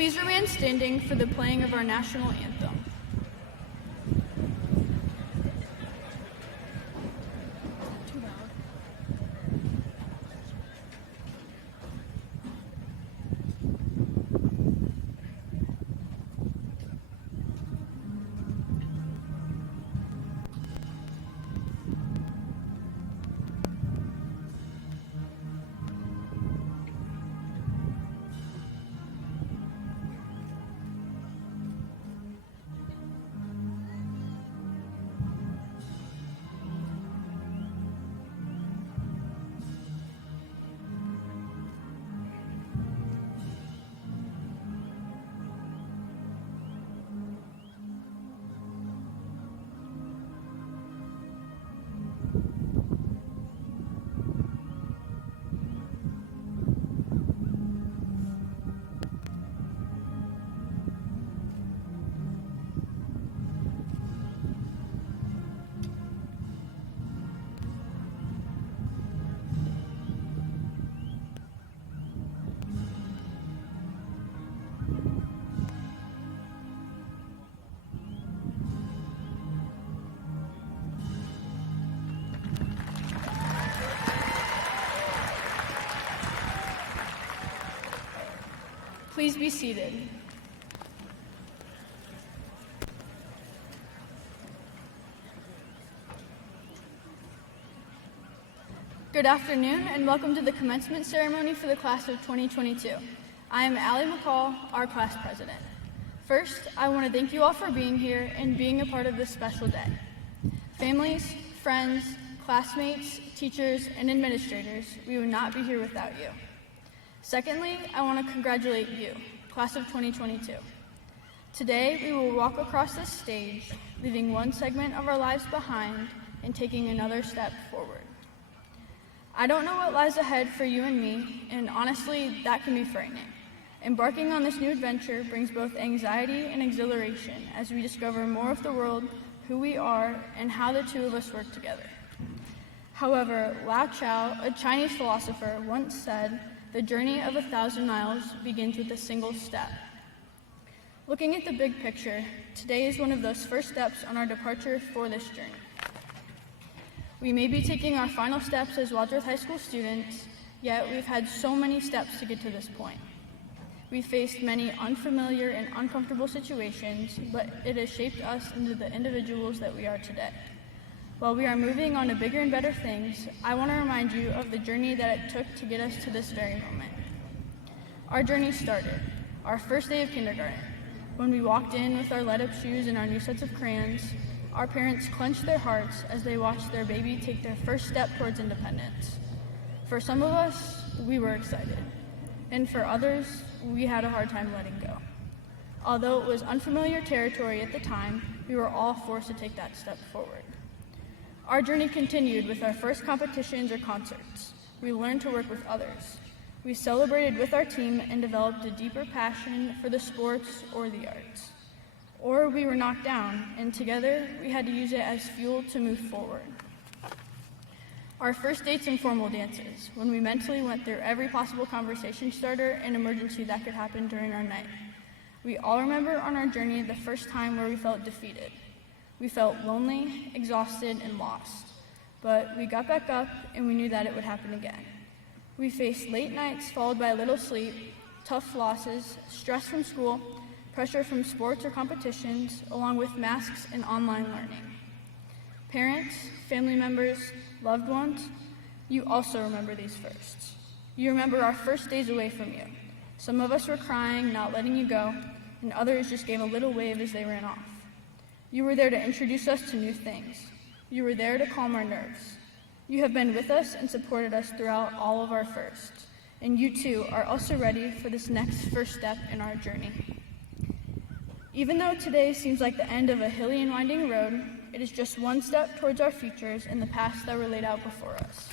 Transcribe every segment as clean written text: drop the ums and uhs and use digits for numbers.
Please remain standing for the playing of our national anthem. Please be seated. Good afternoon and welcome to the commencement ceremony for the class of 2022. I am Allie McCall, our class president. First, I want to thank you all for being here and being a part of this special day. Families, friends, classmates, teachers, and administrators, we would not be here without you. Secondly, I want to congratulate you, class of 2022. Today, we will walk across this stage, leaving one segment of our lives behind and taking another step forward. I don't know what lies ahead for you and me, and honestly, that can be frightening. Embarking on this new adventure brings both anxiety and exhilaration as we discover more of the world, who we are, and how the two of us work together. However, Lao Chao, a Chinese philosopher, once said, "The journey of 1,000 miles begins with a single step." Looking at the big picture, today is one of those first steps on our departure for this journey. We may be taking our final steps as Wadsworth High School students, yet we've had so many steps to get to this point. We've faced many unfamiliar and uncomfortable situations, but it has shaped us into the individuals that we are today. While we are moving on to bigger and better things, I want to remind you of the journey that it took to get us to this very moment. Our journey started, our first day of kindergarten, when we walked in with our light-up shoes and our new sets of crayons. Our parents clenched their hearts as they watched their baby take their first step towards independence. For some of us, we were excited, and for others, we had a hard time letting go. Although it was unfamiliar territory at the time, we were all forced to take that step forward. Our journey continued with our first competitions or concerts. We learned to work with others. We celebrated with our team and developed a deeper passion for the sports or the arts. Or we were knocked down, and together we had to use it as fuel to move forward. Our first dates and formal dances, when we mentally went through every possible conversation starter and emergency that could happen during our night. We all remember on our journey the first time where we felt defeated. We felt lonely, exhausted, and lost. But we got back up, and we knew that it would happen again. We faced late nights followed by little sleep, tough losses, stress from school, pressure from sports or competitions, along with masks and online learning. Parents, family members, loved ones, you also remember these firsts. You remember our first days away from you. Some of us were crying, not letting you go, and others just gave a little wave as they ran off. You were there to introduce us to new things. You were there to calm our nerves. You have been with us and supported us throughout all of our firsts, and you too are also ready for this next first step in our journey. Even though today seems like the end of a hilly and winding road, it is just one step towards our futures and the paths that were laid out before us.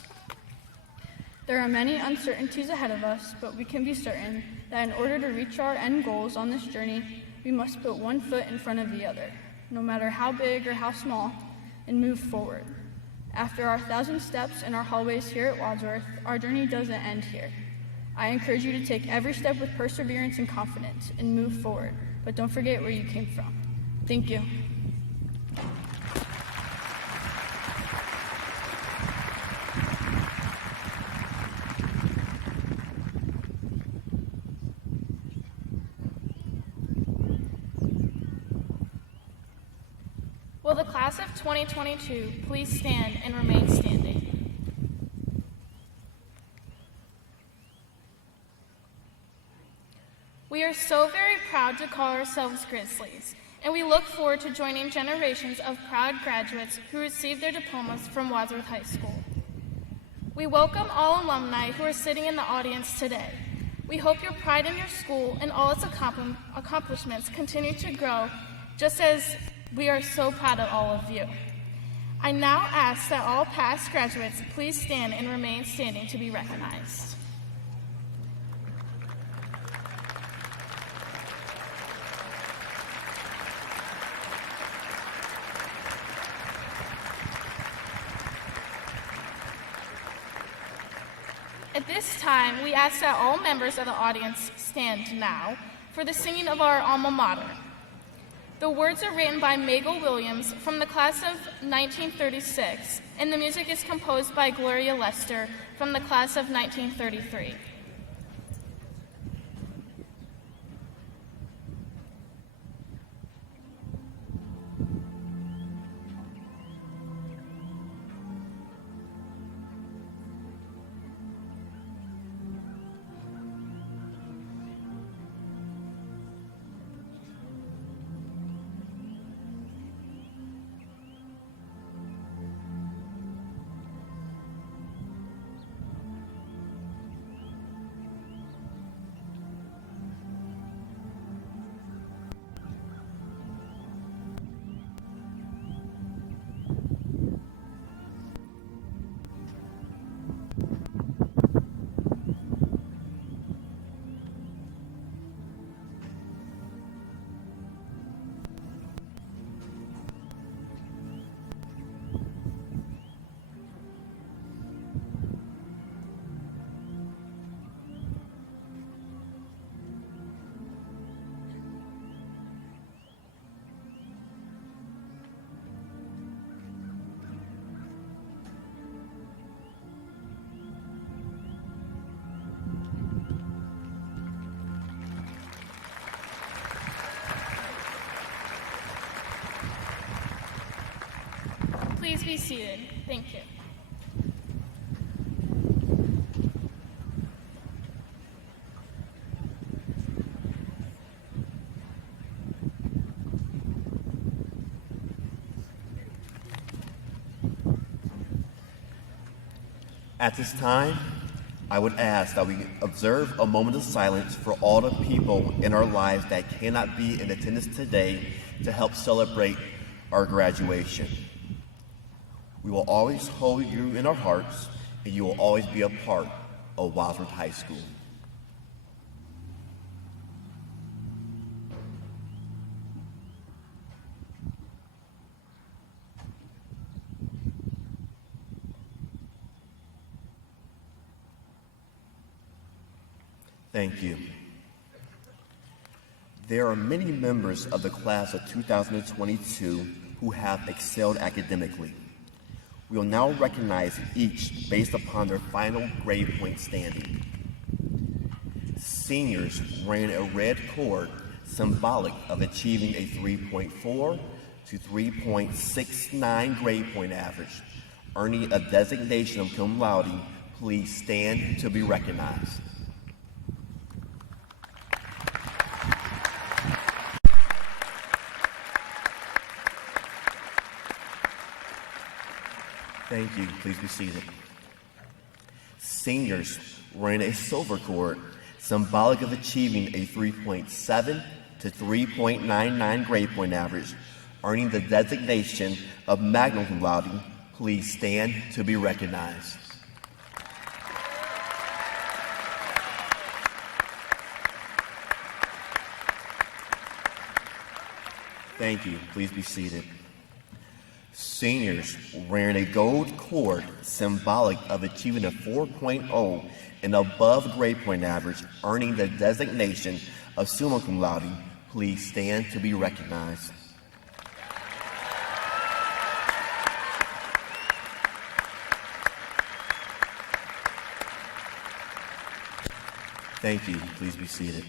There are many uncertainties ahead of us, but we can be certain that in order to reach our end goals on this journey, we must put one foot in front of the other, no matter how big or how small, and move forward. After our 1,000 steps in our hallways here at Wadsworth, our journey doesn't end here. I encourage you to take every step with perseverance and confidence and move forward, but don't forget where you came from. Thank you. Will the class of 2022 please stand and remain standing? We are so very proud to call ourselves Grizzlies, and we look forward to joining generations of proud graduates who received their diplomas from Wadsworth High School. We welcome all alumni who are sitting in the audience today. We hope your pride in your school and all its accomplishments continue to grow, just as we are so proud of all of you. I now ask that all past graduates please stand and remain standing to be recognized. At this time, we ask that all members of the audience stand now for the singing of our alma mater. The words are written by Megal Williams from the class of 1936, and the music is composed by Gloria Lester from the class of 1933. Please be seated. Thank you. At this time, I would ask that we observe a moment of silence for all the people in our lives that cannot be in attendance today to help celebrate our graduation. We will always hold you in our hearts, and you will always be a part of Wadsworth High School. Thank you. There are many members of the class of 2022 who have excelled academically. We will now recognize each based upon their final grade point standing. Seniors ran a red cord symbolic of achieving a 3.4 to 3.69 grade point average, earning a designation of cum laude. Please stand to be recognized. Thank you. Please be seated. Seniors ran a silver cord, symbolic of achieving a 3.7 to 3.99 grade point average, earning the designation of magna cum laude. Please stand to be recognized. Thank you. Please be seated. Seniors ran a gold cord symbolic of achieving a 4.0 and above grade point average, earning the designation of summa cum laude, please stand to be recognized. Thank you. Please be seated.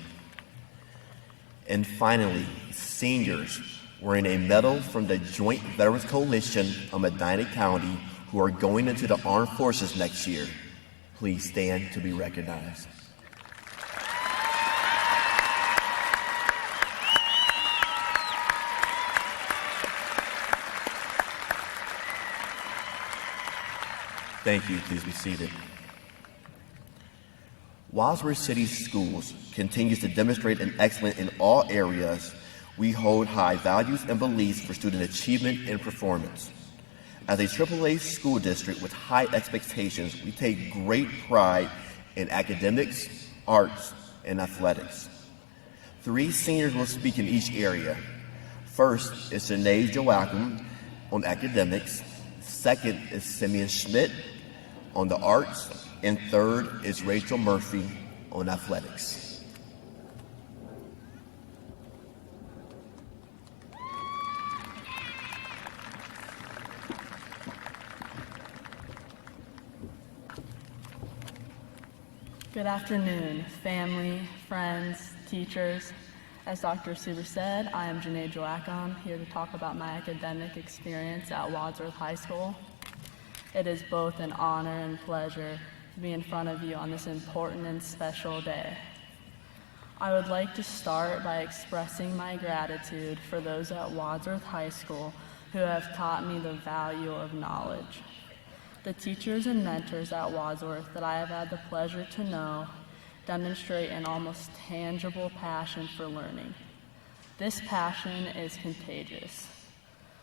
And finally, seniors wearing a medal from the Joint Veterans Coalition of Medina County who are going into the armed forces next year. Please stand to be recognized. Thank you. Please be seated. Wadsworth City Schools continues to demonstrate an excellence in all areas. We hold high values and beliefs for student achievement and performance. As a AAA school district with high expectations, we take great pride in academics, arts, and athletics. 3 seniors will speak in each area. First is Janae Joachim on academics. Second is Simeon Schmidt on the arts. And third is Rachel Murphy on athletics. Good afternoon, family, friends, teachers. As Dr. Suber said, I am Janae Joachim, here to talk about my academic experience at Wadsworth High School. It is both an honor and pleasure to be in front of you on this important and special day. I would like to start by expressing my gratitude for those at Wadsworth High School who have taught me the value of knowledge. The teachers and mentors at Wadsworth that I have had the pleasure to know demonstrate an almost tangible passion for learning. This passion is contagious.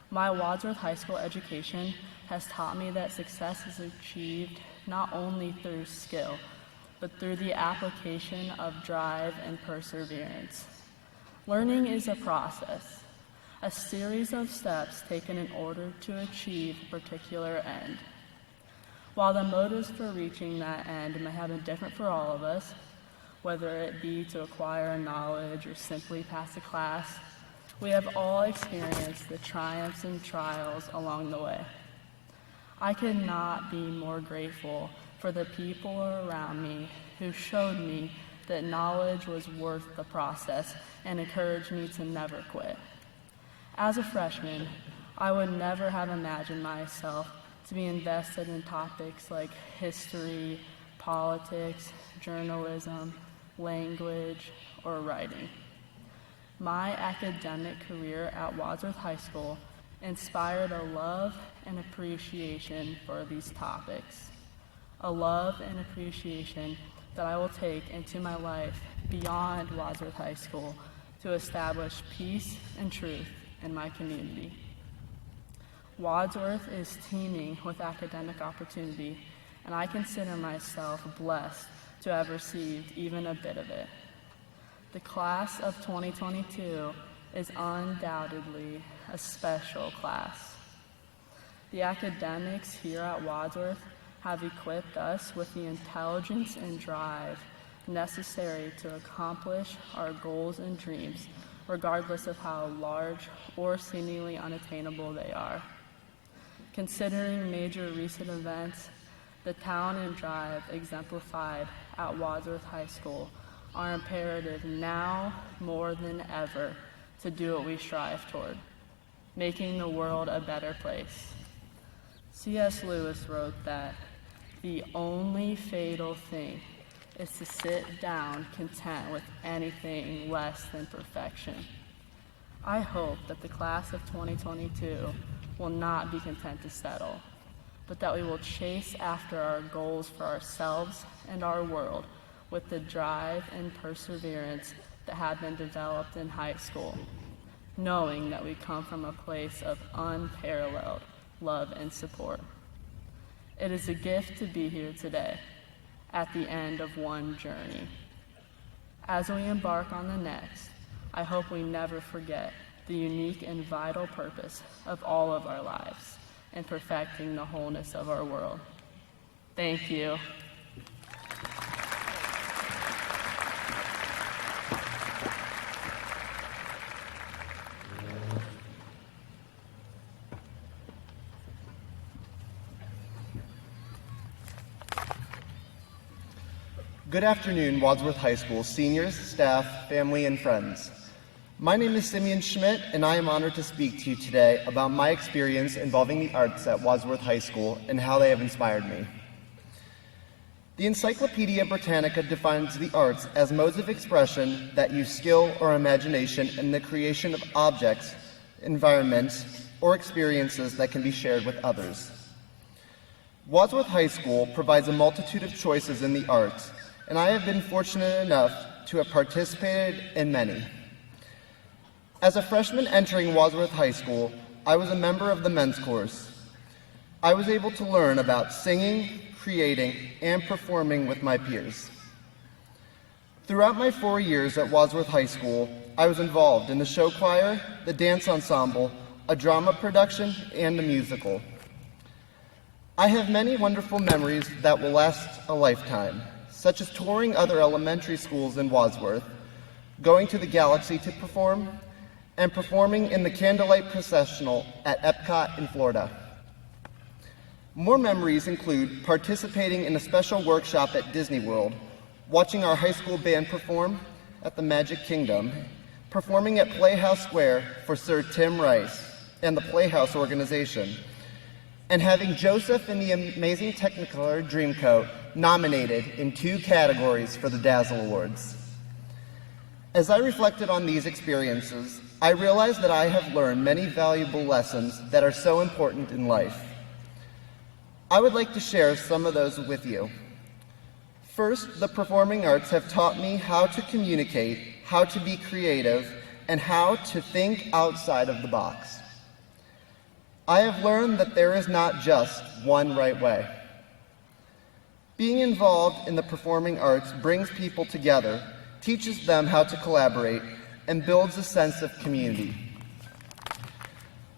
My Wadsworth High School education has taught me that success is achieved not only through skill, but through the application of drive and perseverance. Learning is a process, a series of steps taken in order to achieve a particular end. While the motives for reaching that end may have been different for all of us, whether it be to acquire a knowledge or simply pass a class, we have all experienced the triumphs and trials along the way. I could not be more grateful for the people around me who showed me that knowledge was worth the process and encouraged me to never quit. As a freshman, I would never have imagined myself to be invested in topics like history, politics, journalism, language, or writing. My academic career at Wadsworth High School inspired a love and appreciation for these topics, a love and appreciation that I will take into my life beyond Wadsworth High School to establish peace and truth in my community. Wadsworth is teeming with academic opportunity, and I consider myself blessed to have received even a bit of it. The class of 2022 is undoubtedly a special class. The academics here at Wadsworth have equipped us with the intelligence and drive necessary to accomplish our goals and dreams, regardless of how large or seemingly unattainable they are. Considering major recent events, the talent and drive exemplified at Wadsworth High School are imperative now more than ever to do what we strive toward, making the world a better place. C.S. Lewis wrote that the only fatal thing is to sit down content with anything less than perfection. I hope that the class of 2022 will not be content to settle, but that we will chase after our goals for ourselves and our world with the drive and perseverance that have been developed in high school, knowing that we come from a place of unparalleled love and support. It is a gift to be here today, at the end of one journey. As we embark on the next, I hope we never forget the unique and vital purpose of all of our lives in perfecting the wholeness of our world. Thank you. Good afternoon, Wadsworth High School seniors, staff, family, and friends. My name is Simeon Schmidt, and I am honored to speak to you today about my experience involving the arts at Wadsworth High School and how they have inspired me. The Encyclopedia Britannica defines the arts as modes of expression that use skill or imagination in the creation of objects, environments, or experiences that can be shared with others. Wadsworth High School provides a multitude of choices in the arts, and I have been fortunate enough to have participated in many. As a freshman entering Wadsworth High School, I was a member of the men's course. I was able to learn about singing, creating, and performing with my peers. Throughout my 4 years at Wadsworth High School, I was involved in the show choir, the dance ensemble, a drama production, and a musical. I have many wonderful memories that will last a lifetime, such as touring other elementary schools in Wadsworth, going to the Galaxy to perform, and performing in the Candlelight Processional at Epcot in Florida. More memories include participating in a special workshop at Disney World, watching our high school band perform at the Magic Kingdom, performing at Playhouse Square for Sir Tim Rice and the Playhouse organization, and having Joseph in the Amazing Technicolor Dreamcoat nominated in 2 categories for the Dazzle Awards. As I reflected on these experiences, I realized that I have learned many valuable lessons that are so important in life. I would like to share some of those with you. First, the performing arts have taught me how to communicate, how to be creative, and how to think outside of the box. I have learned that there is not just one right way. Being involved in the performing arts brings people together, teaches them how to collaborate, and builds a sense of community.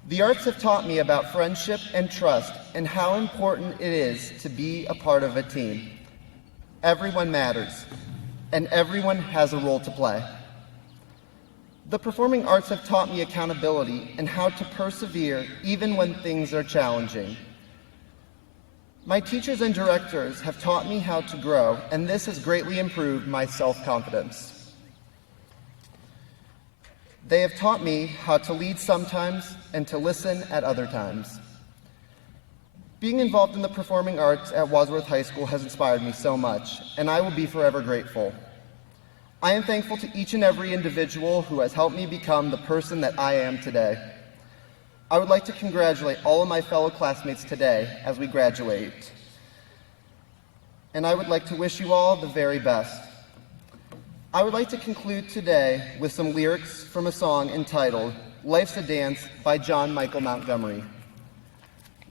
The arts have taught me about friendship and trust and how important it is to be a part of a team. Everyone matters, and everyone has a role to play. The performing arts have taught me accountability and how to persevere even when things are challenging. My teachers and directors have taught me how to grow, and this has greatly improved my self-confidence. They have taught me how to lead sometimes and to listen at other times. Being involved in the performing arts at Wadsworth High School has inspired me so much, and I will be forever grateful. I am thankful to each and every individual who has helped me become the person that I am today. I would like to congratulate all of my fellow classmates today as we graduate. And I would like to wish you all the very best. I would like to conclude today with some lyrics from a song entitled Life's a Dance by John Michael Montgomery.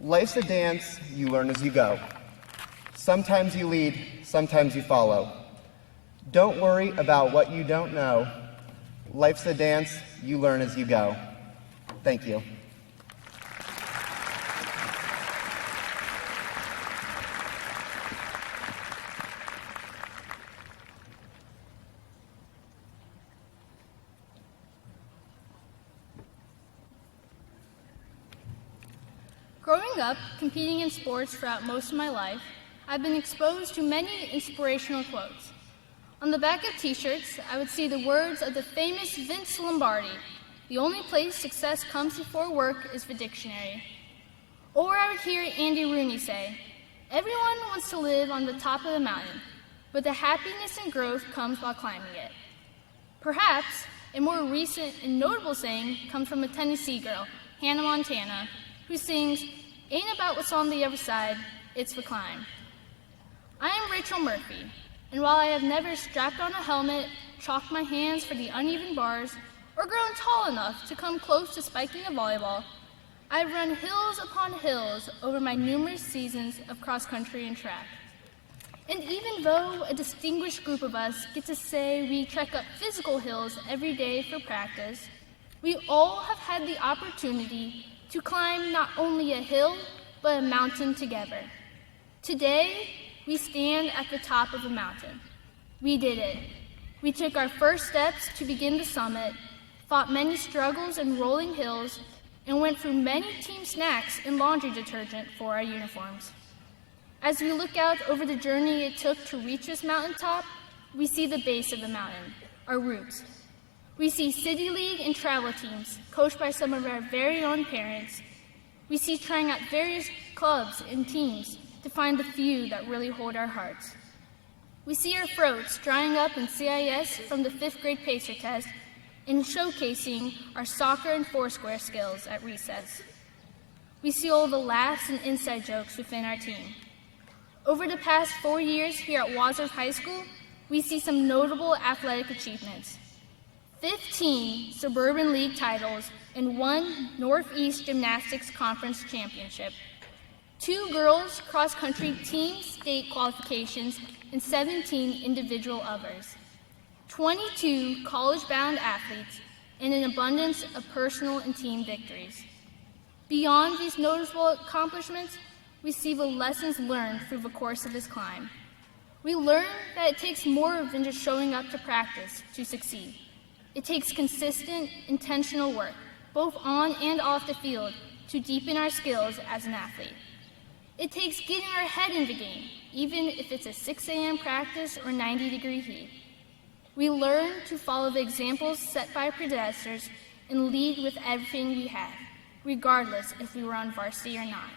Life's a dance, you learn as you go. Sometimes you lead, sometimes you follow. Don't worry about what you don't know. Life's a dance, you learn as you go. Thank you. Growing up, competing in sports throughout most of my life, I've been exposed to many inspirational quotes. On the back of t-shirts, I would see the words of the famous Vince Lombardi, "The only place success comes before work is the dictionary." Or I would hear Andy Rooney say, "Everyone wants to live on the top of the mountain, but the happiness and growth comes while climbing it." Perhaps a more recent and notable saying comes from a Tennessee girl, Hannah Montana, who sings, "Ain't about what's on the other side, it's the climb." I am Rachel Murphy, and while I have never strapped on a helmet, chalked my hands for the uneven bars, or grown tall enough to come close to spiking a volleyball, I've run hills upon hills over my numerous seasons of cross-country and track. And even though a distinguished group of us get to say we trek up physical hills every day for practice, we all have had the opportunity to climb not only a hill, but a mountain together. Today, we stand at the top of a mountain. We did it. We took our first steps to begin the summit, fought many struggles and rolling hills, and went through many team snacks and laundry detergent for our uniforms. As we look out over the journey it took to reach this mountaintop, we see the base of the mountain, our roots. We see City League and travel teams coached by some of our very own parents. We see trying out various clubs and teams to find the few that really hold our hearts. We see our throats drying up in CIS from the 5th grade pacer test and showcasing our soccer and foursquare skills at recess. We see all the laughs and inside jokes within our team. Over the past 4 years here at Wadsworth High School, we see some notable athletic achievements. 15 Suburban League titles and 1 Northeast Gymnastics Conference championship, 2 girls cross-country team state qualifications, and 17 individual others, 22 college-bound athletes, and an abundance of personal and team victories. Beyond these notable accomplishments, we see the lessons learned through the course of this climb. We learn that it takes more than just showing up to practice to succeed. It takes consistent, intentional work, both on and off the field, to deepen our skills as an athlete. It takes getting our head in the game, even if it's a 6 a.m. practice or 90-degree heat. We learn to follow the examples set by predecessors and lead with everything we have, regardless if we were on varsity or not.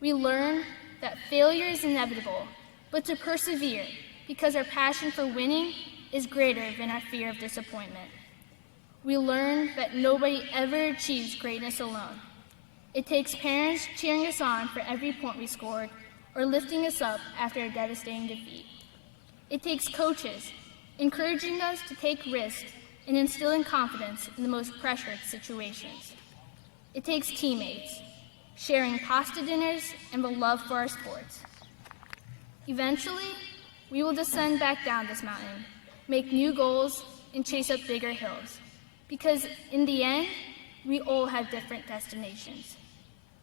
We learn that failure is inevitable, but to persevere because our passion for winning is greater than our fear of disappointment. We learn that nobody ever achieves greatness alone. It takes parents cheering us on for every point we scored or lifting us up after a devastating defeat. It takes coaches encouraging us to take risks and instilling confidence in the most pressured situations. It takes teammates sharing pasta dinners and the love for our sports. Eventually, we will descend back down this mountain, make new goals, and chase up bigger hills. Because in the end, we all have different destinations.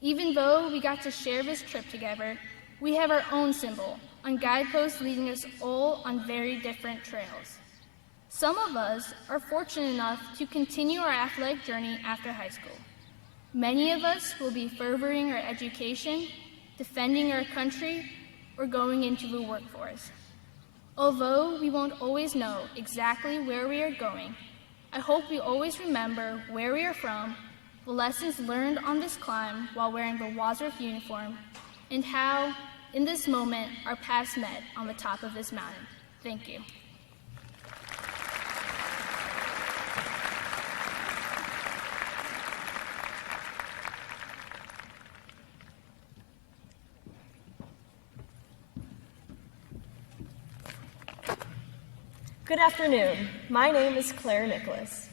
Even though we got to share this trip together, we have our own symbol on guideposts leading us all on very different trails. Some of us are fortunate enough to continue our athletic journey after high school. Many of us will be furthering our education, defending our country, or going into the workforce. Although we won't always know exactly where we are going, I hope we always remember where we are from, the lessons learned on this climb while wearing the Wadsworth uniform, and how, in this moment, our paths met on the top of this mountain. Thank you. Good afternoon. My name is Claire Nicholas.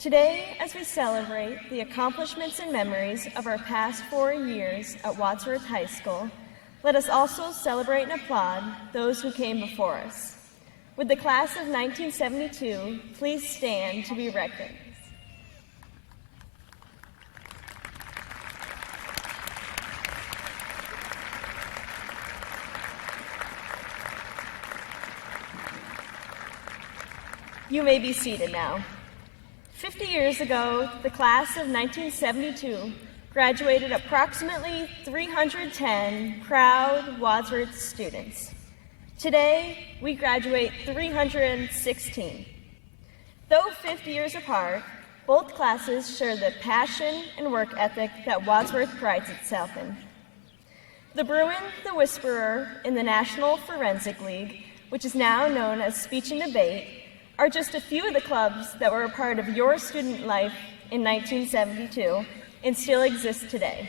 Today, as we celebrate the accomplishments and memories of our past 4 years at Wadsworth High School, let us also celebrate and applaud those who came before us. Would the class of 1972 please stand to be recognized? You may be seated now. 50 years ago, the class of 1972 graduated approximately 310 proud Wadsworth students. Today, we graduate 316. Though 50 years apart, both classes share the passion and work ethic that Wadsworth prides itself in. The Bruin, the Whisperer, and the National Forensic League, which is now known as Speech and Debate, are just a few of the clubs that were a part of your student life in 1972 and still exist today.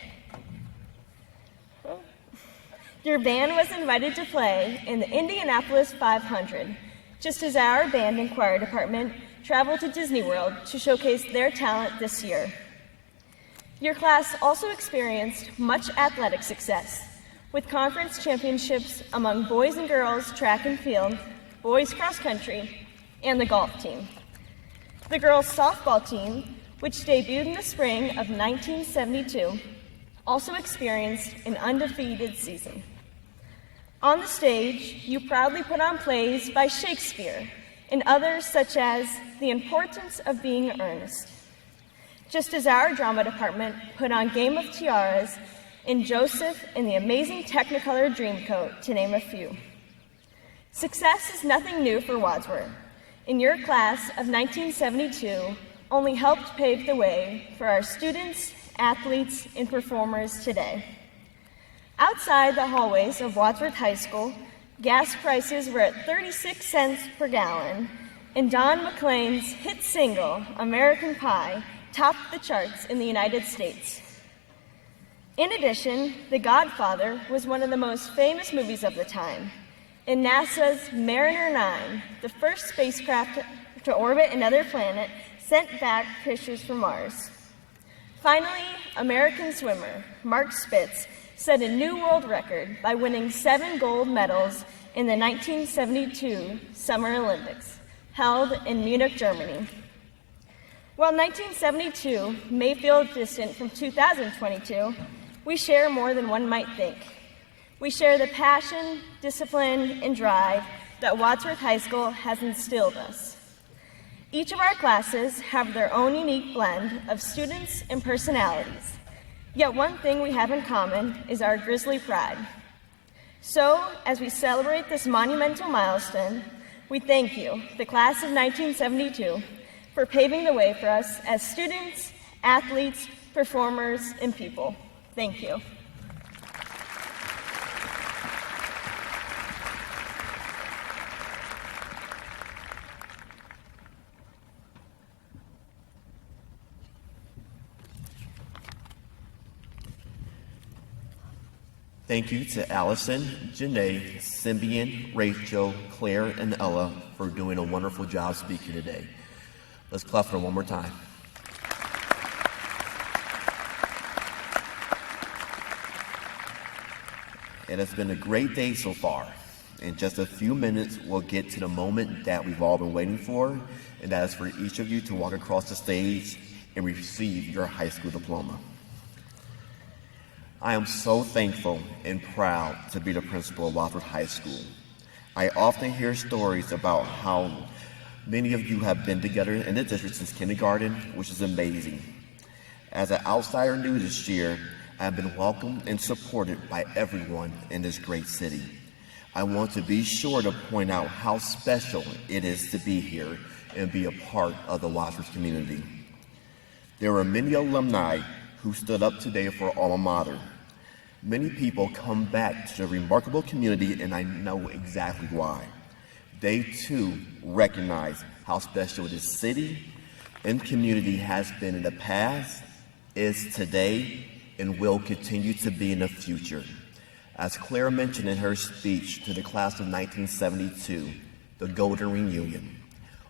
Your band was invited to play in the Indianapolis 500, just as our band and choir department traveled to Disney World to showcase their talent this year. Your class also experienced much athletic success, with conference championships among boys and girls track and field, boys cross country, and the golf team. The girls' softball team, which debuted in the spring of 1972, also experienced an undefeated season. On the stage, you proudly put on plays by Shakespeare and others such as The Importance of Being Earnest, just as our drama department put on Game of Tiaras and Joseph and the Amazing Technicolor Dreamcoat, to name a few. Success is nothing new for Wadsworth. In your class of 1972 only helped pave the way for our students, athletes, and performers today. Outside the hallways of Wadsworth High School, gas prices were at 36 cents per gallon, and Don McLean's hit single, American Pie, topped the charts in the United States. In addition, The Godfather was one of the most famous movies of the time, and NASA's Mariner 9, the first spacecraft to orbit another planet, sent back pictures from Mars. Finally, American swimmer Mark Spitz set a new world record by winning 7 gold medals in the 1972 Summer Olympics, held in Munich, Germany. While 1972 may feel distant from 2022, we share more than one might think. We share the passion, discipline, and drive that Wadsworth High School has instilled us. Each of our classes have their own unique blend of students and personalities, yet one thing we have in common is our grizzly pride. So, as we celebrate this monumental milestone, we thank you, the class of 1972, for paving the way for us as students, athletes, performers, and people. Thank you. Thank you to Allison, Janae, Symbian, Rachel, Claire, and Ella for doing a wonderful job speaking today. Let's clap for them one more time. It has been a great day so far. In just a few minutes, we'll get to the moment that we've all been waiting for, and that is for each of you to walk across the stage and receive your high school diploma. I am so thankful and proud to be the principal of Wadsworth High School. I often hear stories about how many of you have been together in the district since kindergarten, which is amazing. As an outsider new this year, I have been welcomed and supported by everyone in this great city. I want to be sure to point out how special it is to be here and be a part of the Wadsworth community. There are many alumni who stood up today for our alma mater. Many people come back to the remarkable community, and I know exactly why. They too recognize how special this city and community has been in the past, is today, and will continue to be in the future. As Claire mentioned in her speech to the class of 1972, the Golden Reunion,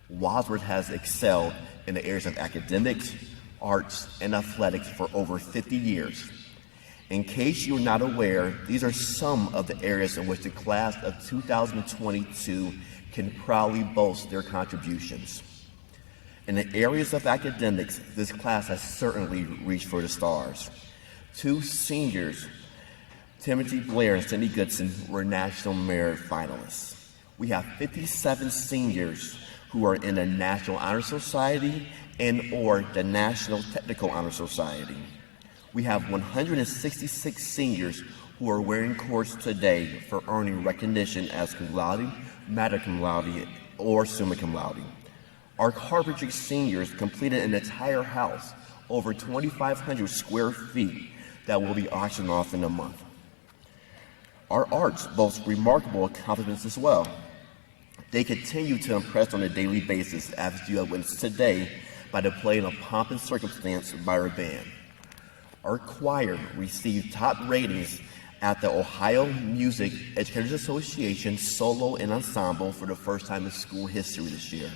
Wadsworth has excelled in the areas of academics, arts, and athletics for over 50 years. In case you're not aware, these are some of the areas in which the class of 2022 can proudly boast their contributions. In the areas of academics, this class has certainly reached for the stars. 2 seniors, Timothy Blair and Cindy Goodson, were National Merit finalists. We have 57 seniors who are in the National Honor Society and or the National Technical Honor Society. We have 166 seniors who are wearing cords today for earning recognition as cum laude, magna cum laude, or summa cum laude. Our carpentry seniors completed an entire house, over 2,500 square feet, that will be auctioned off in a month. Our arts boast remarkable accomplishments as well. They continue to impress on a daily basis, as you have witnessed today by the playing of Pomp and Circumstance by our band. Our choir received top ratings at the Ohio Music Educators Association Solo and Ensemble for the first time in school history this year.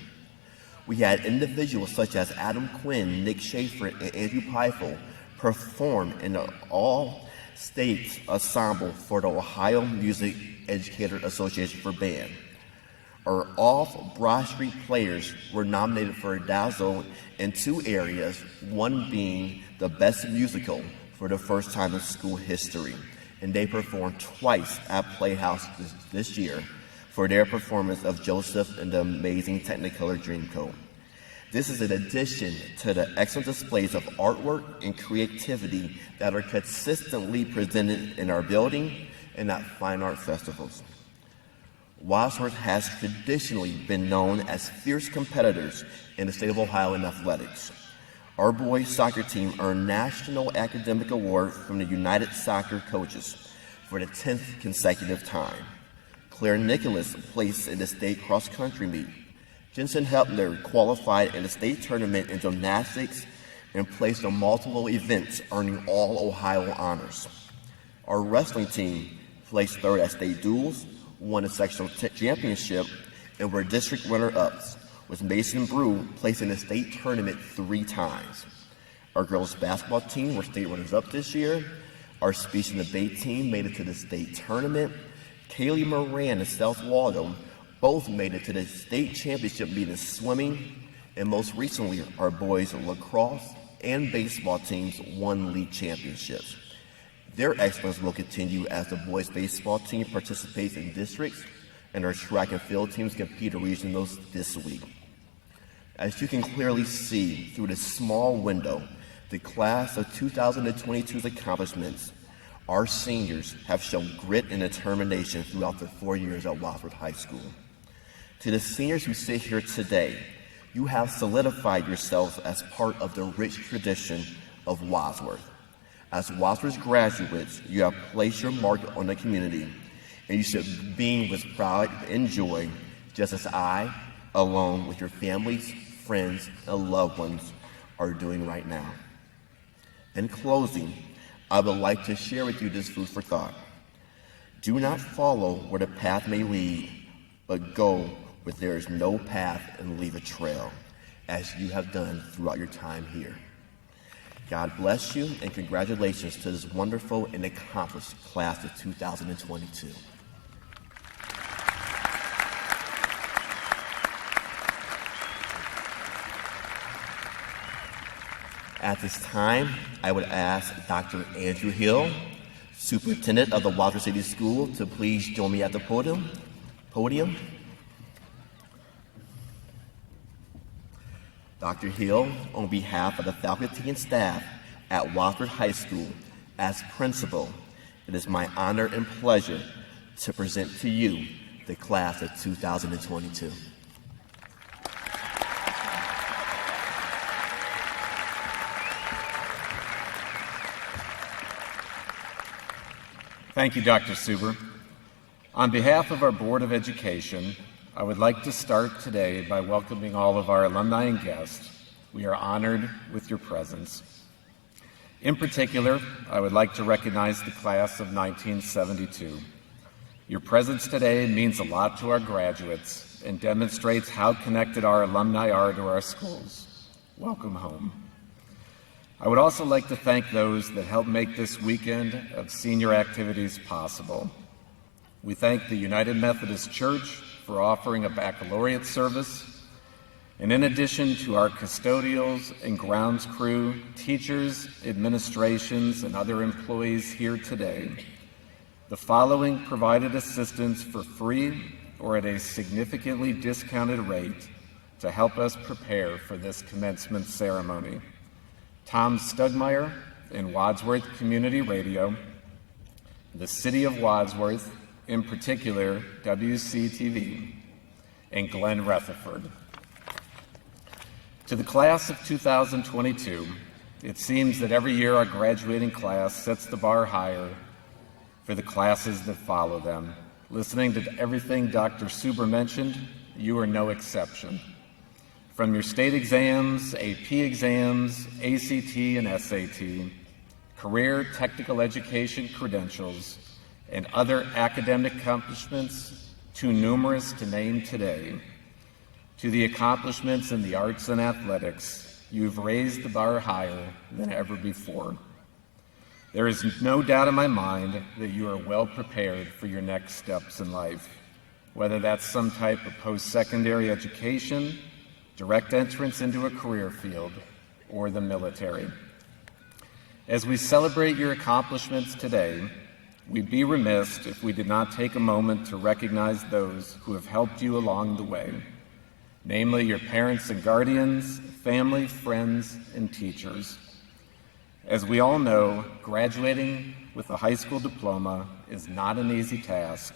We had individuals such as Adam Quinn, Nick Schaefer, and Andrew Peifel perform in the all-states ensemble for the Ohio Music Educators Association for band. Our off-Broad Street players were nominated for a Dazzle in 2 areas, one being the Best Musical for the first time in school history, and they performed twice at Playhouse this year for their performance of Joseph and the Amazing Technicolor Dreamcoat. This is in addition to the excellent displays of artwork and creativity that are consistently presented in our building and at fine art festivals. Wadsworth has traditionally been known as fierce competitors in the state of Ohio in athletics. Our boys soccer team earned National Academic Award from the United Soccer Coaches for the 10th consecutive time. Claire Nicholas placed in the state cross-country meet. Jensen Hepner qualified in the state tournament in gymnastics and placed on multiple events, earning all Ohio honors. Our wrestling team placed third at state duels, won a sectional championship, and were district runner-ups, with Mason Brew placed in the state tournament 3 times. Our girls basketball team were state runners-up this year. Our speech and debate team made it to the state tournament. Kaylee Moran and South Waldo both made it to the state championship meet in swimming, and most recently, our boys lacrosse and baseball teams won league championships. Their excellence will continue as the boys baseball team participates in districts, and our track and field teams compete in regionals this week. As you can clearly see through this small window, the class of 2022's accomplishments, our seniors have shown grit and determination throughout the 4 years at Wadsworth High School. To the seniors who sit here today, you have solidified yourselves as part of the rich tradition of Wadsworth. As Wadsworth graduates, you have placed your mark on the community, and you should beam with pride and joy, just as I, along with your families, friends, and loved ones, are doing right now. In closing, I would like to share with you this food for thought. Do not follow where the path may lead, but go where there is no path and leave a trail, as you have done throughout your time here. God bless you, and congratulations to this wonderful and accomplished class of 2022. At this time, I would ask Dr. Andrew Hill, Superintendent of the Wadsworth City School, to please join me at the podium. Dr. Hill, on behalf of the faculty and staff at Wadsworth High School, as principal, it is my honor and pleasure to present to you the class of 2022. Thank you, Dr. Suber. On behalf of our Board of Education, I would like to start today by welcoming all of our alumni and guests. We are honored with your presence. In particular, I would like to recognize the class of 1972. Your presence today means a lot to our graduates and demonstrates how connected our alumni are to our schools. Welcome home. I would also like to thank those that helped make this weekend of senior activities possible. We thank the United Methodist Church for offering a baccalaureate service, and in addition to our custodials and grounds crew, teachers, administrations, and other employees here today, the following provided assistance for free or at a significantly discounted rate to help us prepare for this commencement ceremony. Tom Stugmeyer in Wadsworth Community Radio, the City of Wadsworth, in particular WCTV, and Glenn Rutherford. To the class of 2022, it seems that every year our graduating class sets the bar higher for the classes that follow them. Listening to everything Dr. Suber mentioned, you are no exception. From your state exams, AP exams, ACT and SAT, career technical education credentials, and other academic accomplishments, too numerous to name today, to the accomplishments in the arts and athletics, you've raised the bar higher than ever before. There is no doubt in my mind that you are well prepared for your next steps in life, whether that's some type of post-secondary education, direct entrance into a career field, or the military. As we celebrate your accomplishments today, we'd be remiss if we did not take a moment to recognize those who have helped you along the way, namely your parents and guardians, family, friends, and teachers. As we all know, graduating with a high school diploma is not an easy task,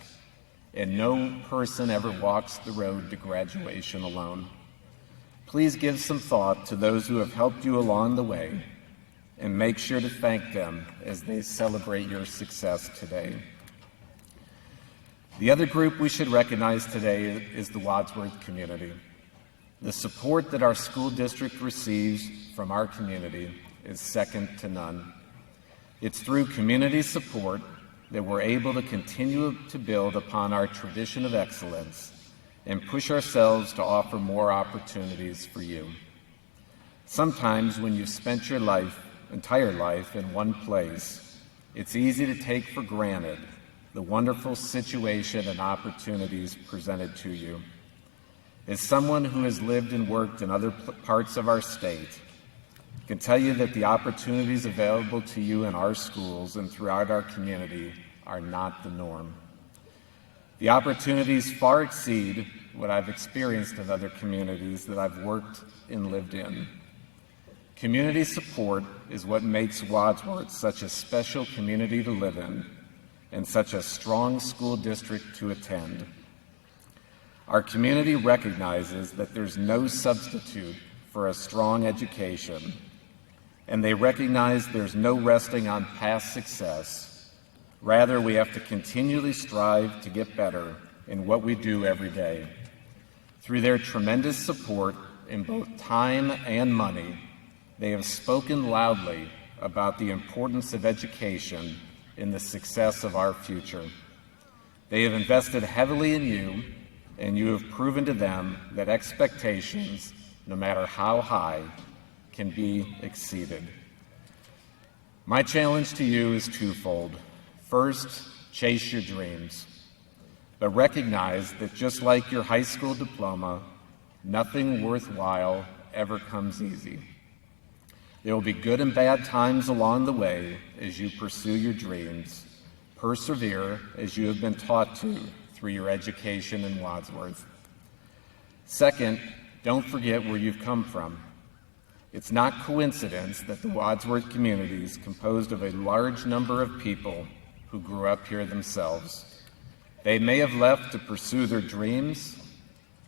and no person ever walks the road to graduation alone. Please give some thought to those who have helped you along the way, and make sure to thank them as they celebrate your success today. The other group we should recognize today is the Wadsworth community. The support that our school district receives from our community is second to none. It's through community support that we're able to continue to build upon our tradition of excellence and push ourselves to offer more opportunities for you. Sometimes when you've spent your entire life in one place, it's easy to take for granted the wonderful situation and opportunities presented to you. As someone who has lived and worked in other parts of our state, I can tell you that the opportunities available to you in our schools and throughout our community are not the norm. The opportunities far exceed what I've experienced in other communities that I've worked and lived in. Community support is what makes Wadsworth such a special community to live in and such a strong school district to attend. Our community recognizes that there's no substitute for a strong education, and they recognize there's no resting on past success. Rather, we have to continually strive to get better in what we do every day. Through their tremendous support in both time and money, they have spoken loudly about the importance of education in the success of our future. They have invested heavily in you, and you have proven to them that expectations, no matter how high, can be exceeded. My challenge to you is twofold. First, chase your dreams, but recognize that just like your high school diploma, nothing worthwhile ever comes easy. There will be good and bad times along the way as you pursue your dreams. Persevere as you have been taught to through your education in Wadsworth. Second, don't forget where you've come from. It's not coincidence that the Wadsworth community is composed of a large number of people who grew up here themselves. They may have left to pursue their dreams,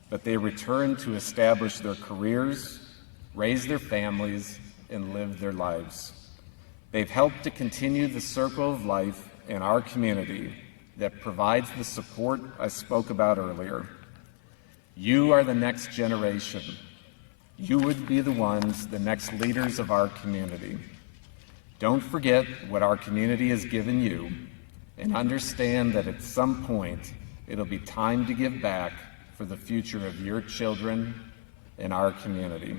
but they returned to establish their careers, raise their families, and live their lives. They've helped to continue the circle of life in our community that provides the support I spoke about earlier. You are the next generation. You would be the ones, the next leaders of our community. Don't forget what our community has given you, and understand that at some point it'll be time to give back for the future of your children and our community.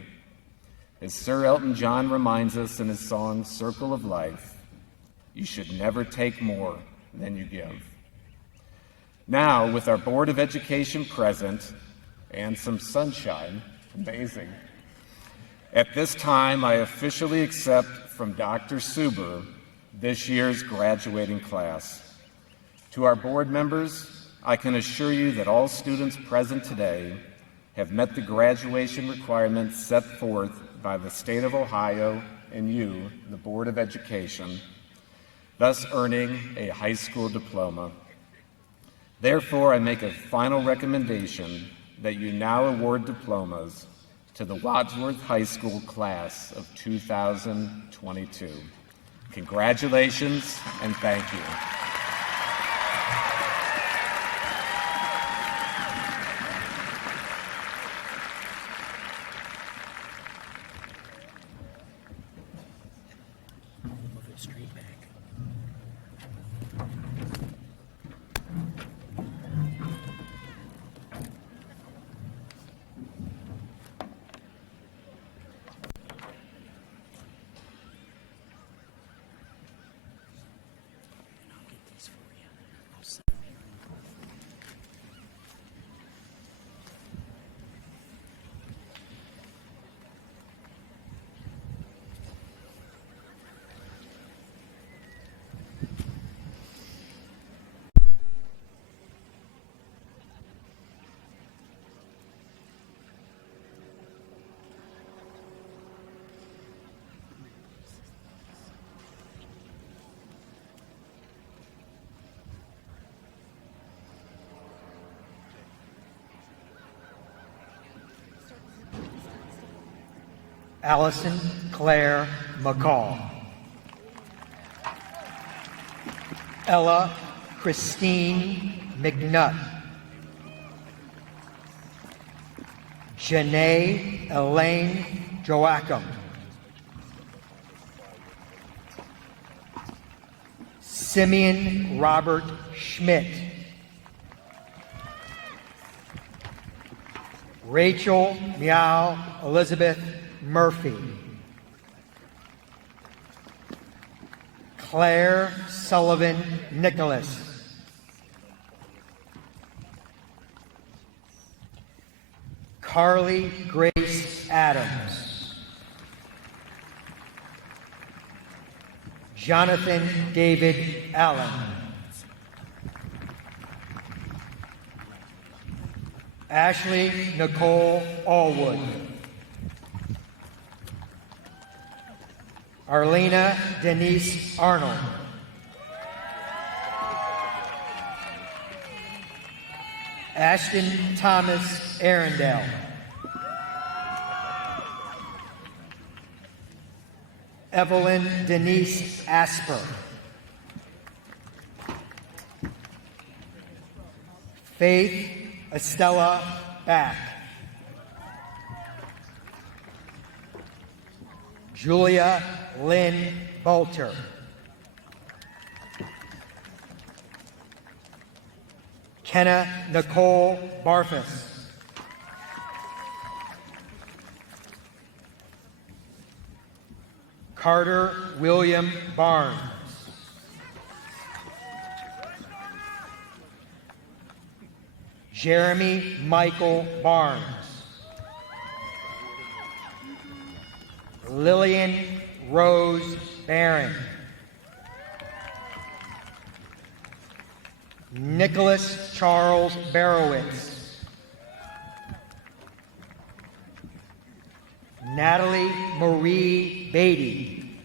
As Sir Elton John reminds us in his song, Circle of Life, you should never take more than you give. Now, with our Board of Education present and some sunshine, amazing, at this time I officially accept from Dr. Suber this year's graduating class. To our board members, I can assure you that all students present today have met the graduation requirements set forth by the state of Ohio and you, the Board of Education, thus earning a high school diploma. Therefore, I make a final recommendation that you now award diplomas to the Wadsworth High School class of 2022. Congratulations and thank you. Allison Claire McCall. Ella Christine McNutt. Janae Elaine Joachim. Simeon Robert Schmidt. Rachel Meow Elizabeth Murphy. Claire Sullivan Nicholas. Carly Grace Adams. Jonathan David Allen. Ashley Nicole Allwood. Arlena Denise Arnold. Ashton Thomas Arundel. Evelyn Denise Asper. Faith Estella Back. Julia Lynn Bolter. Kenna Nicole Barfus. Carter William Barnes. Jeremy Michael Barnes. Lillian Rose Barron. Nicholas Charles Barowitz. Natalie Marie Beatty.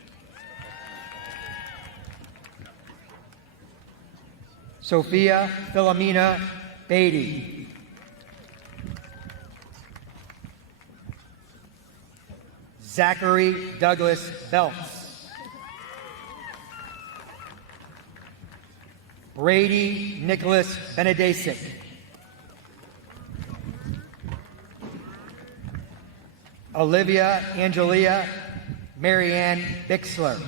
Sophia Philomena Beatty. Zachary Douglas Belts. Brady Nicholas Benedasic. Olivia Angelia Marianne Bixler.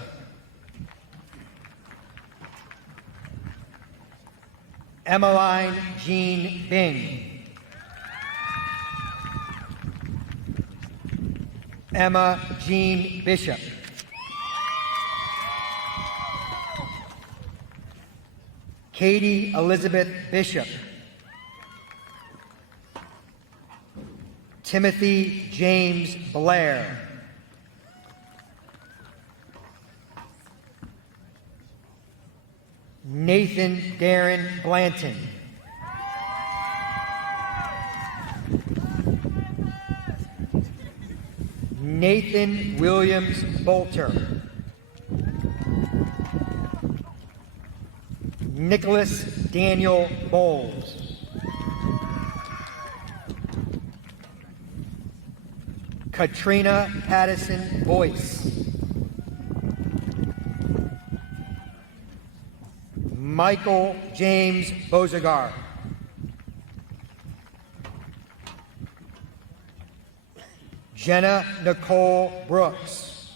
Emmeline Jean Bing. Emma Jean Bishop. Katie Elizabeth Bishop. Timothy James Blair. Nathan Darren Blanton. Nathan Williams Bolter. Nicholas Daniel Bowles. Katrina Pattison Boyce. Michael James Bozagar. Jenna Nicole Brooks.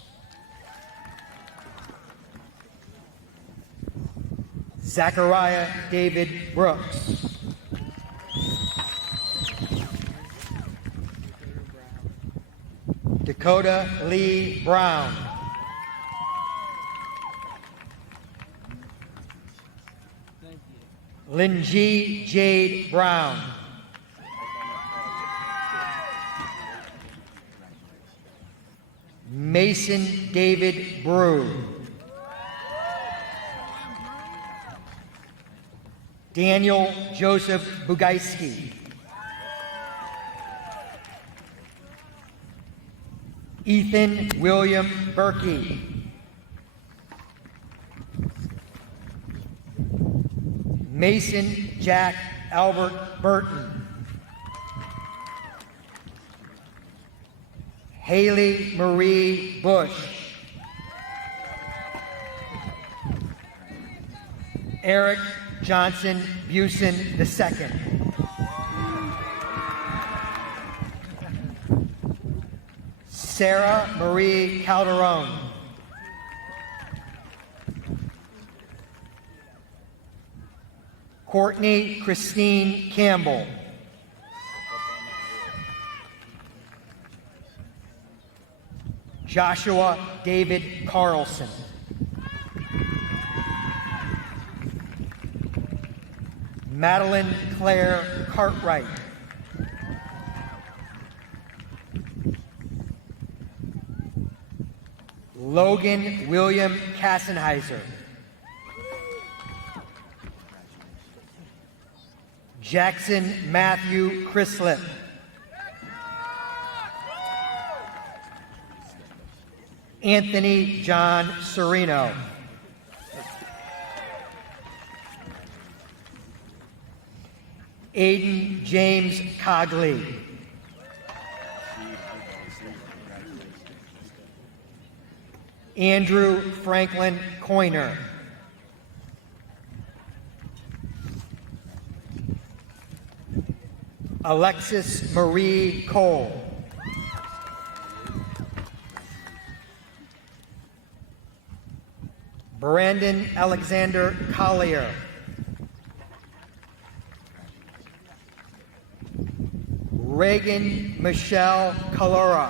Zachariah David Brooks. Dakota Lee Brown. Linji Jade Brown. Mason David Brew. Daniel Joseph Bugaiski. Ethan William Berkey. Mason Jack Albert Burton. Haley Marie Bush. Eric Johnson Busen II. Sarah Marie Calderon. Courtney Christine Campbell. Joshua David Carlson. Madeline Claire Cartwright. Logan William Kassenheiser. Jackson Matthew Chrislip. Anthony John Sereno. Aiden James Cogley. Andrew Franklin Coiner. Alexis Marie Cole. Brandon Alexander Collier. Reagan Michelle Calora.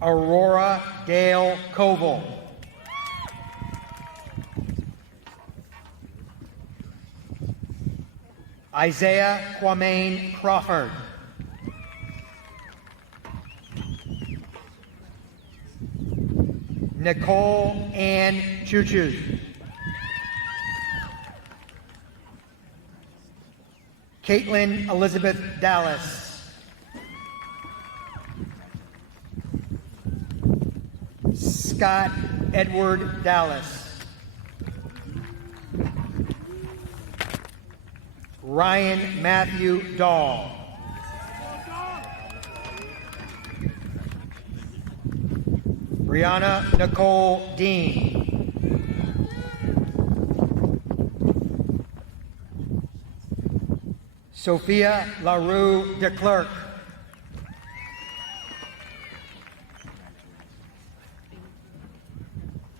Aurora Dale Koval. Isaiah Kwame Crawford. Nicole Ann Chuchu. Caitlin Elizabeth Dallas. Scott Edward Dallas. Ryan Matthew Dahl. Brianna Nicole Dean. Sophia LaRue DeClerc.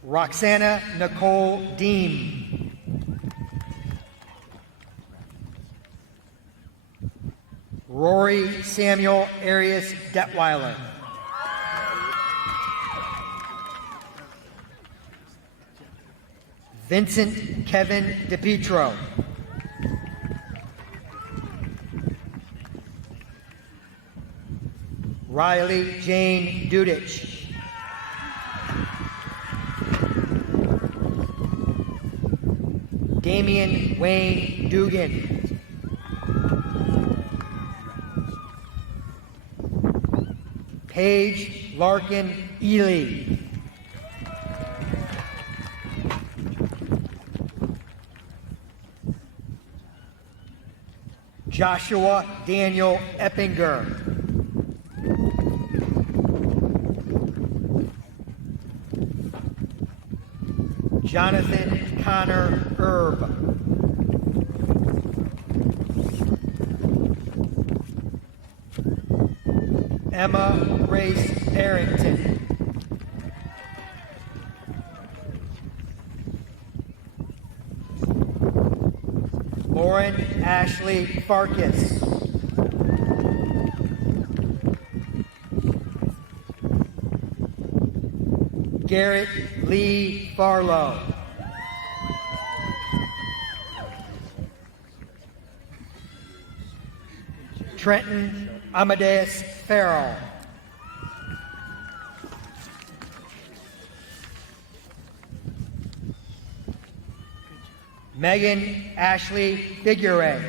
Roxana Nicole Deem. Rory Samuel Arias Detweiler. Vincent Kevin DePietro. Riley Jane Dudich. Damian Wayne Dugan. Paige Larkin Ely. Joshua Daniel Eppinger. Jonathan Connor Erb. Emma Grace Arrington. Lauren Ashley Farkas. Garrett Lee Farlow. Trenton Amadeus Farrell. Megan Ashley Figueroa.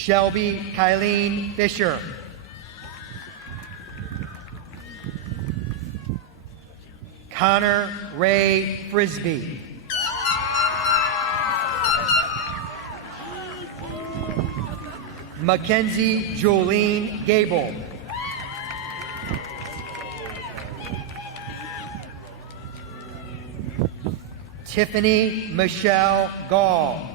Shelby Kylene Fisher. Connor Ray Frisbee. Mackenzie Jolene Gable. Tiffany Michelle Gall.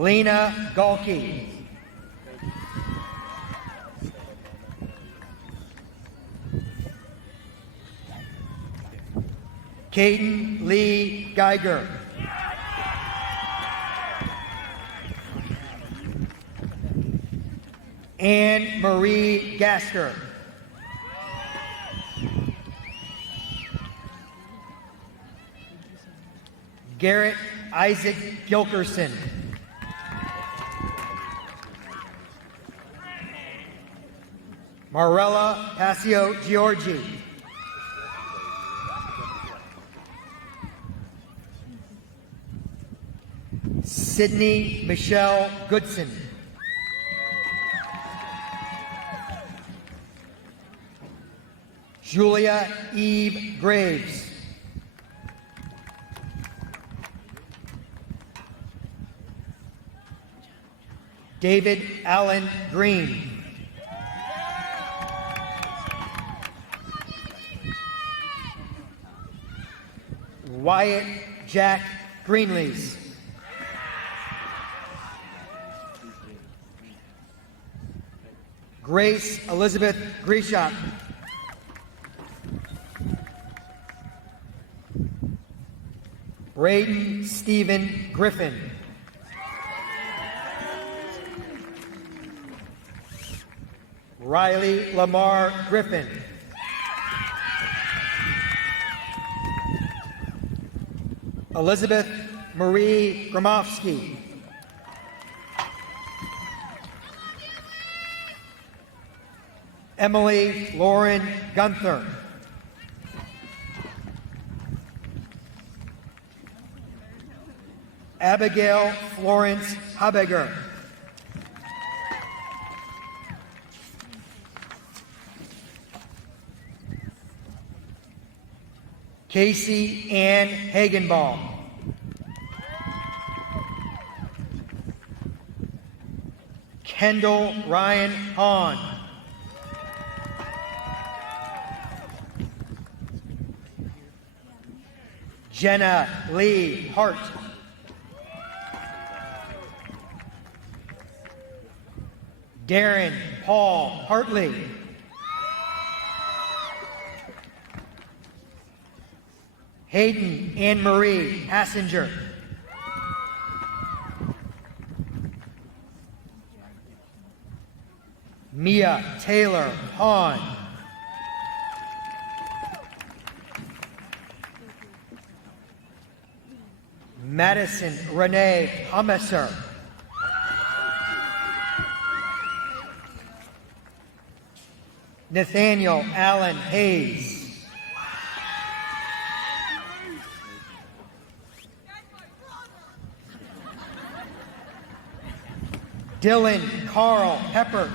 Lena Galkey. Caden Lee Geiger. Anne Marie Gaster. Garrett Isaac Gilkerson. Marella Passio Giorgi. Sydney Michelle Goodson. Julia Eve Graves. David Allen Green. Wyatt Jack Greenlees. Grace Elizabeth Greshot. Braden Stephen Griffin. Riley Lamar Griffin. Elizabeth Marie Gromofsky. Emily Lauren Gunther. Abigail Florence Habeger. Casey Ann Hagenbaum. Kendall Ryan Hahn. Jenna Lee Hart. Darren Paul Hartley. Hayden Anne Marie Hassinger. Mia Taylor Hahn. Madison Renee Humesser. Nathaniel Allen Hayes. Dylan Carl Pepper.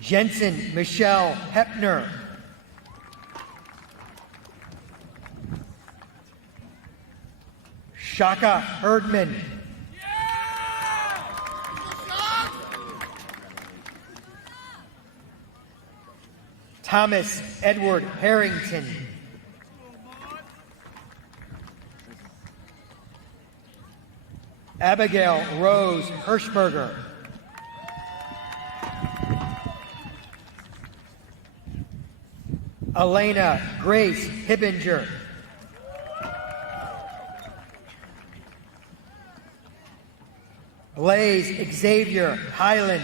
Jensen Michelle Hepner. Shaka Herdman. Thomas Edward Harrington. Abigail Rose Hirschberger. Elena Grace Hibbinger. Blaze Xavier Highland.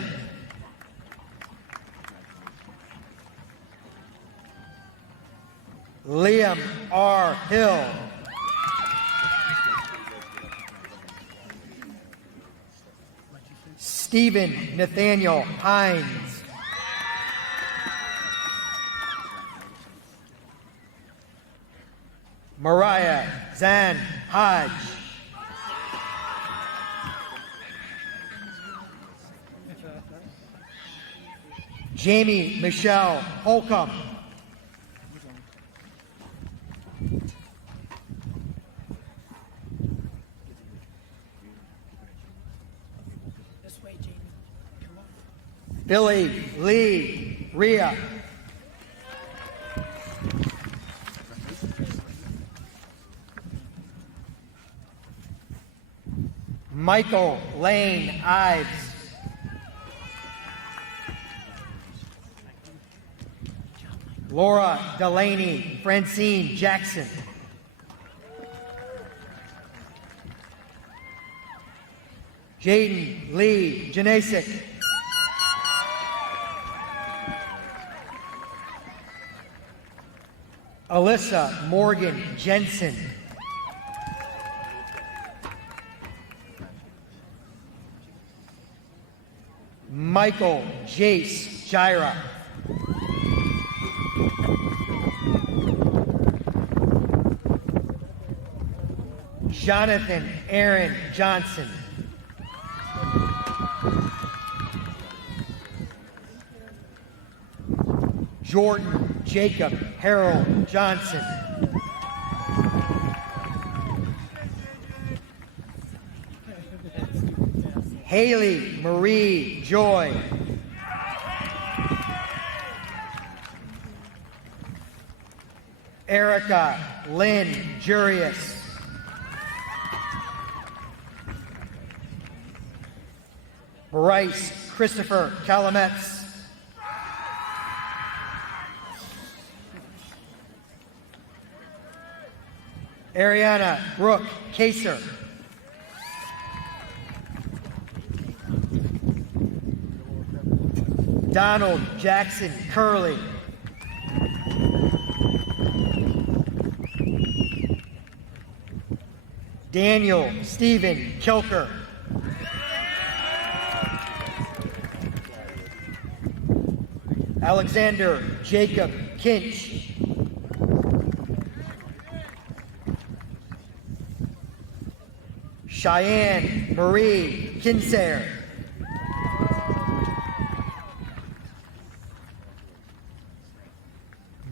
Liam R. Hill. Stephen Nathaniel Hines. Mariah Zan Hodge. Jamie Michelle Holcomb. Billy Lee Rhea. Michael Lane Ives. Laura Delaney Francine Jackson. Jaden Lee Janasic. Alyssa Morgan Jensen. Michael Jace Jira. Jonathan Aaron Johnson. Jordan Jacob Harold Johnson. Haley Marie Joy. Erica Lynn Jurius. Bryce Christopher Calumetz. Ariana Brooke Kaser. Donald Jackson Curley. Daniel Stephen Kilker. Alexander Jacob Kinch. Cheyenne Marie Kinsair.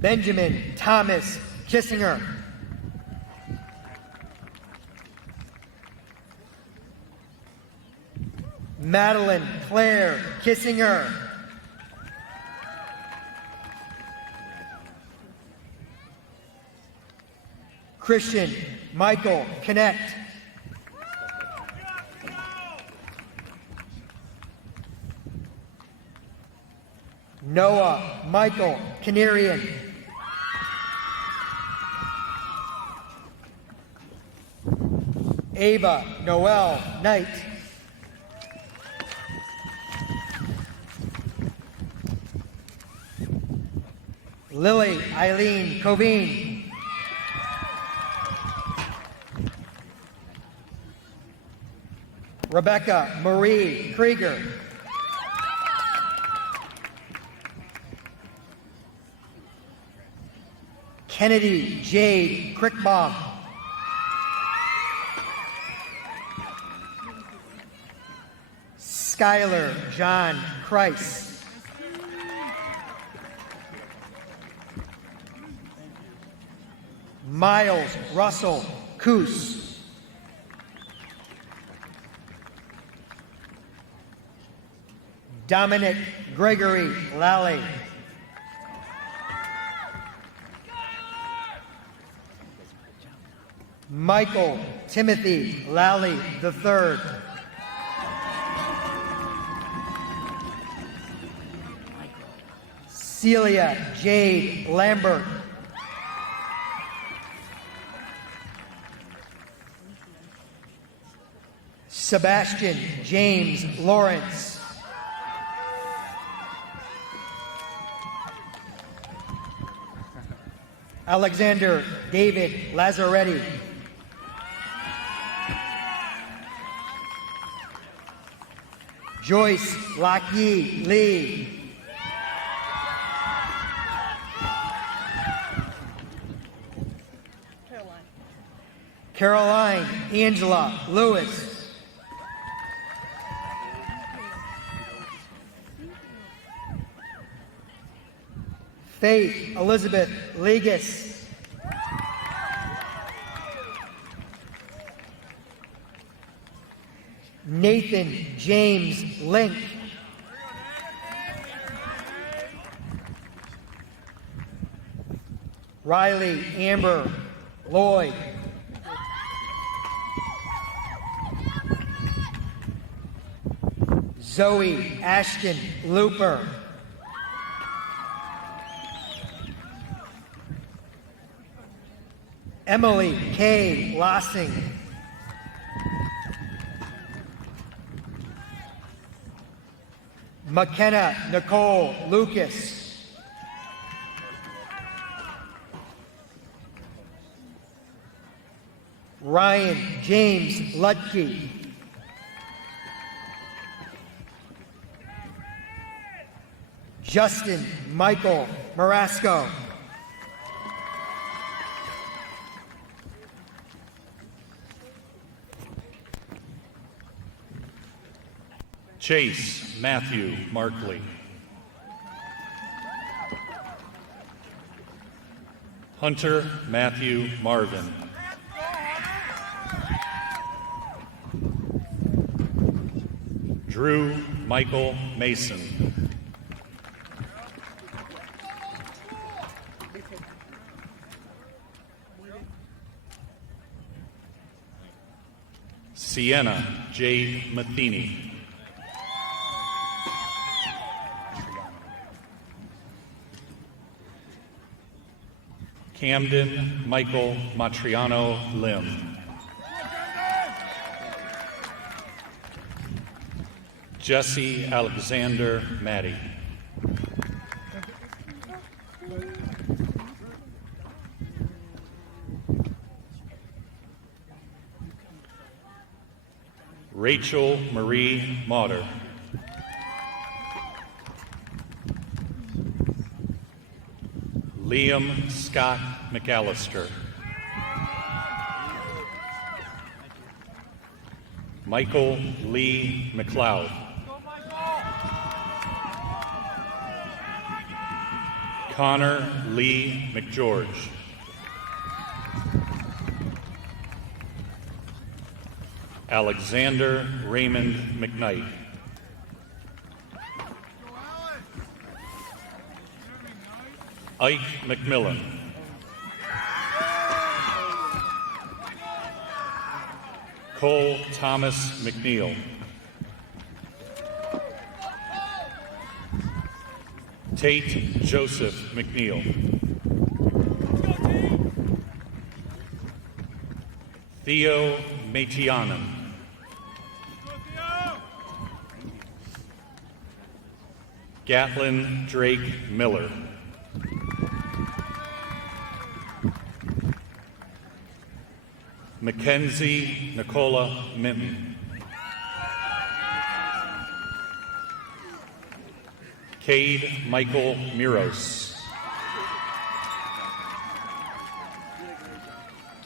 Benjamin Thomas Kissinger. Madeline Claire Kissinger. Christian Michael Connect. Noah Michael Canarian. Ava Noel Knight. Lily Eileen Coveen. Rebecca Marie Krieger. Kennedy Jade Crickbaum. Skylar John Kreis. Miles Russell Coos. Dominic Gregory Lally. Michael Timothy Lally III. Celia Jade Lambert. Sebastian James Lawrence. Alexander David Lazzaretti. Joyce Lockye Lee. Caroline Angela Lewis. Faith Elizabeth Legas. Nathan James Link. Riley Amber Lloyd. Zoe Ashton Looper. Emily K. Lossing. McKenna Nicole Lucas. Ryan James Lutke. Justin Michael Marasco. Chase Matthew Markley. Hunter Matthew Marvin. Drew Michael Mason. Sienna Jade Matheny. Camden Michael Matriano Lim. Jesse Alexander Maddie. Rachel Marie Mauder. Liam Scott McAllister. Michael Lee McLeod. Connor Lee McGeorge. Alexander Raymond McKnight. Ike McMillan. Cole Thomas McNeil. Tate Joseph McNeil. Theo Matianen. Gatlin Drake Miller. Mackenzie Nicola Minton. Cade Michael Miros.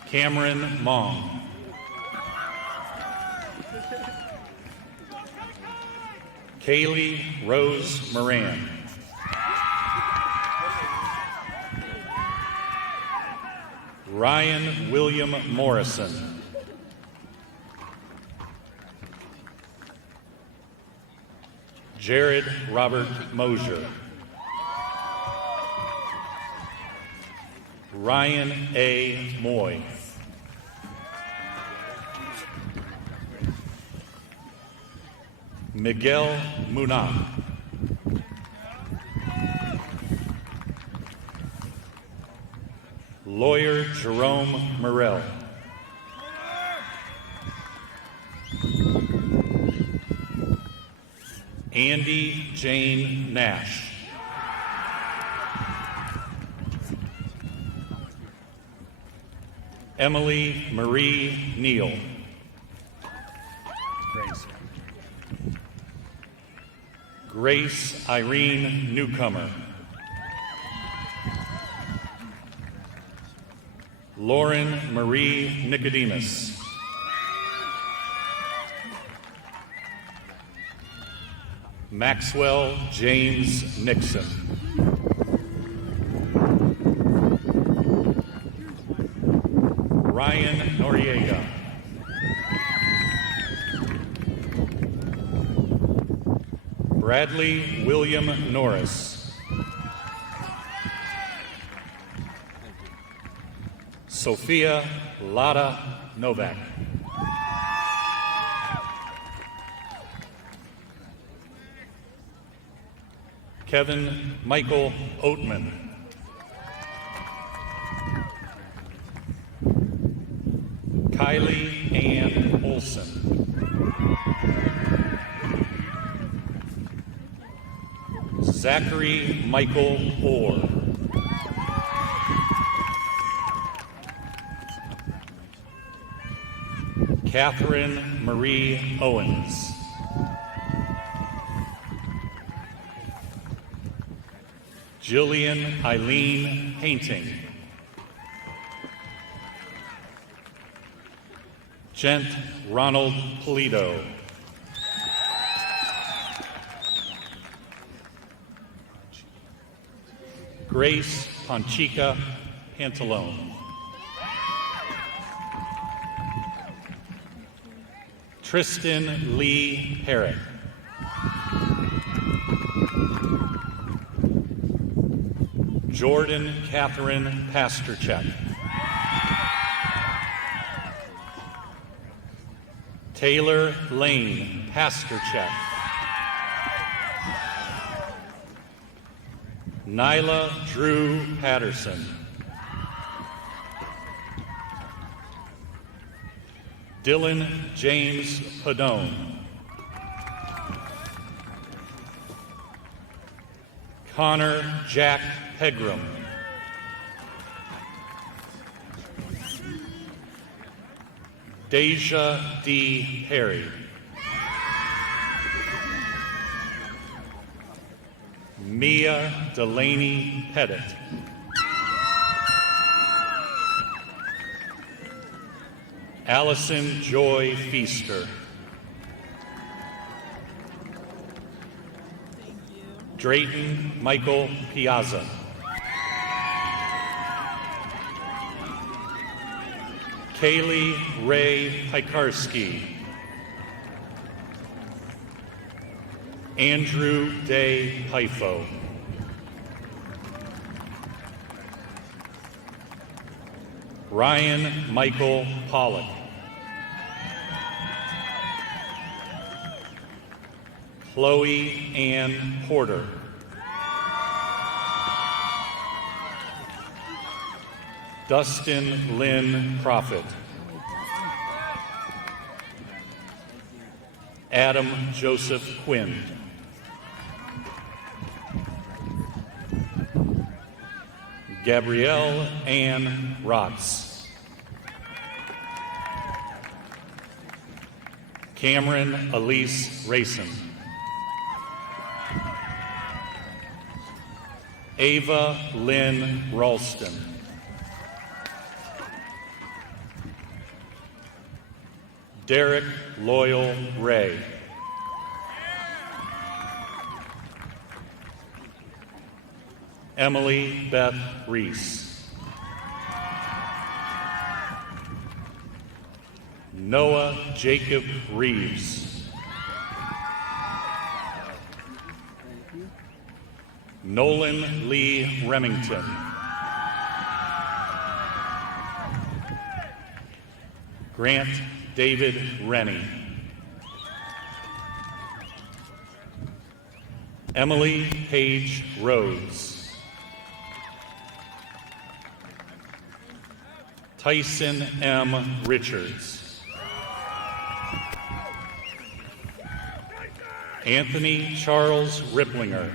Cameron Mong. Kaylee Rose Moran. Ryan William Morrison. Jared Robert Mosier. Ryan A. Moy. Miguel Munaf. Lawyer Jerome Morell. Andy Jane Nash. Emily Marie Neal. Grace Irene Newcomer. Lauren Marie Nicodemus. Maxwell James Nixon. Ryan Noriega. Bradley William Norris. Sophia Lada Novak. Kevin Michael Oatman. Kylie Ann Olson. Zachary Michael Orr. Catherine Marie Owens. Jillian Eileen Painting. Gent Ronald Polito. Grace Panchica Pantalone. Tristan Lee Herrick. Jordan Catherine Pasterchek. Taylor Lane Pasterchek. Nyla Drew Patterson. Dylan James Padone. Connor Jack Pegram. Deja D. Perry. Mia Delaney Pettit. Allison Joy Feaster. Drayton Michael Piazza. Kaylee Ray Pikarski. Andrew Day Pifo. Ryan Michael Pollock. Chloe Ann Porter. Dustin Lynn Prophet. Adam Joseph Quinn. Gabrielle Ann Rotz. Cameron Elise Rayson. Ava Lynn Ralston. Derek Loyal Ray. Emily Beth Reese. Noah Jacob Reeves. Nolan Lee Remington. Grant David Rennie. Emily Page Rhodes. Tyson M. Richards. Anthony Charles Ripplinger.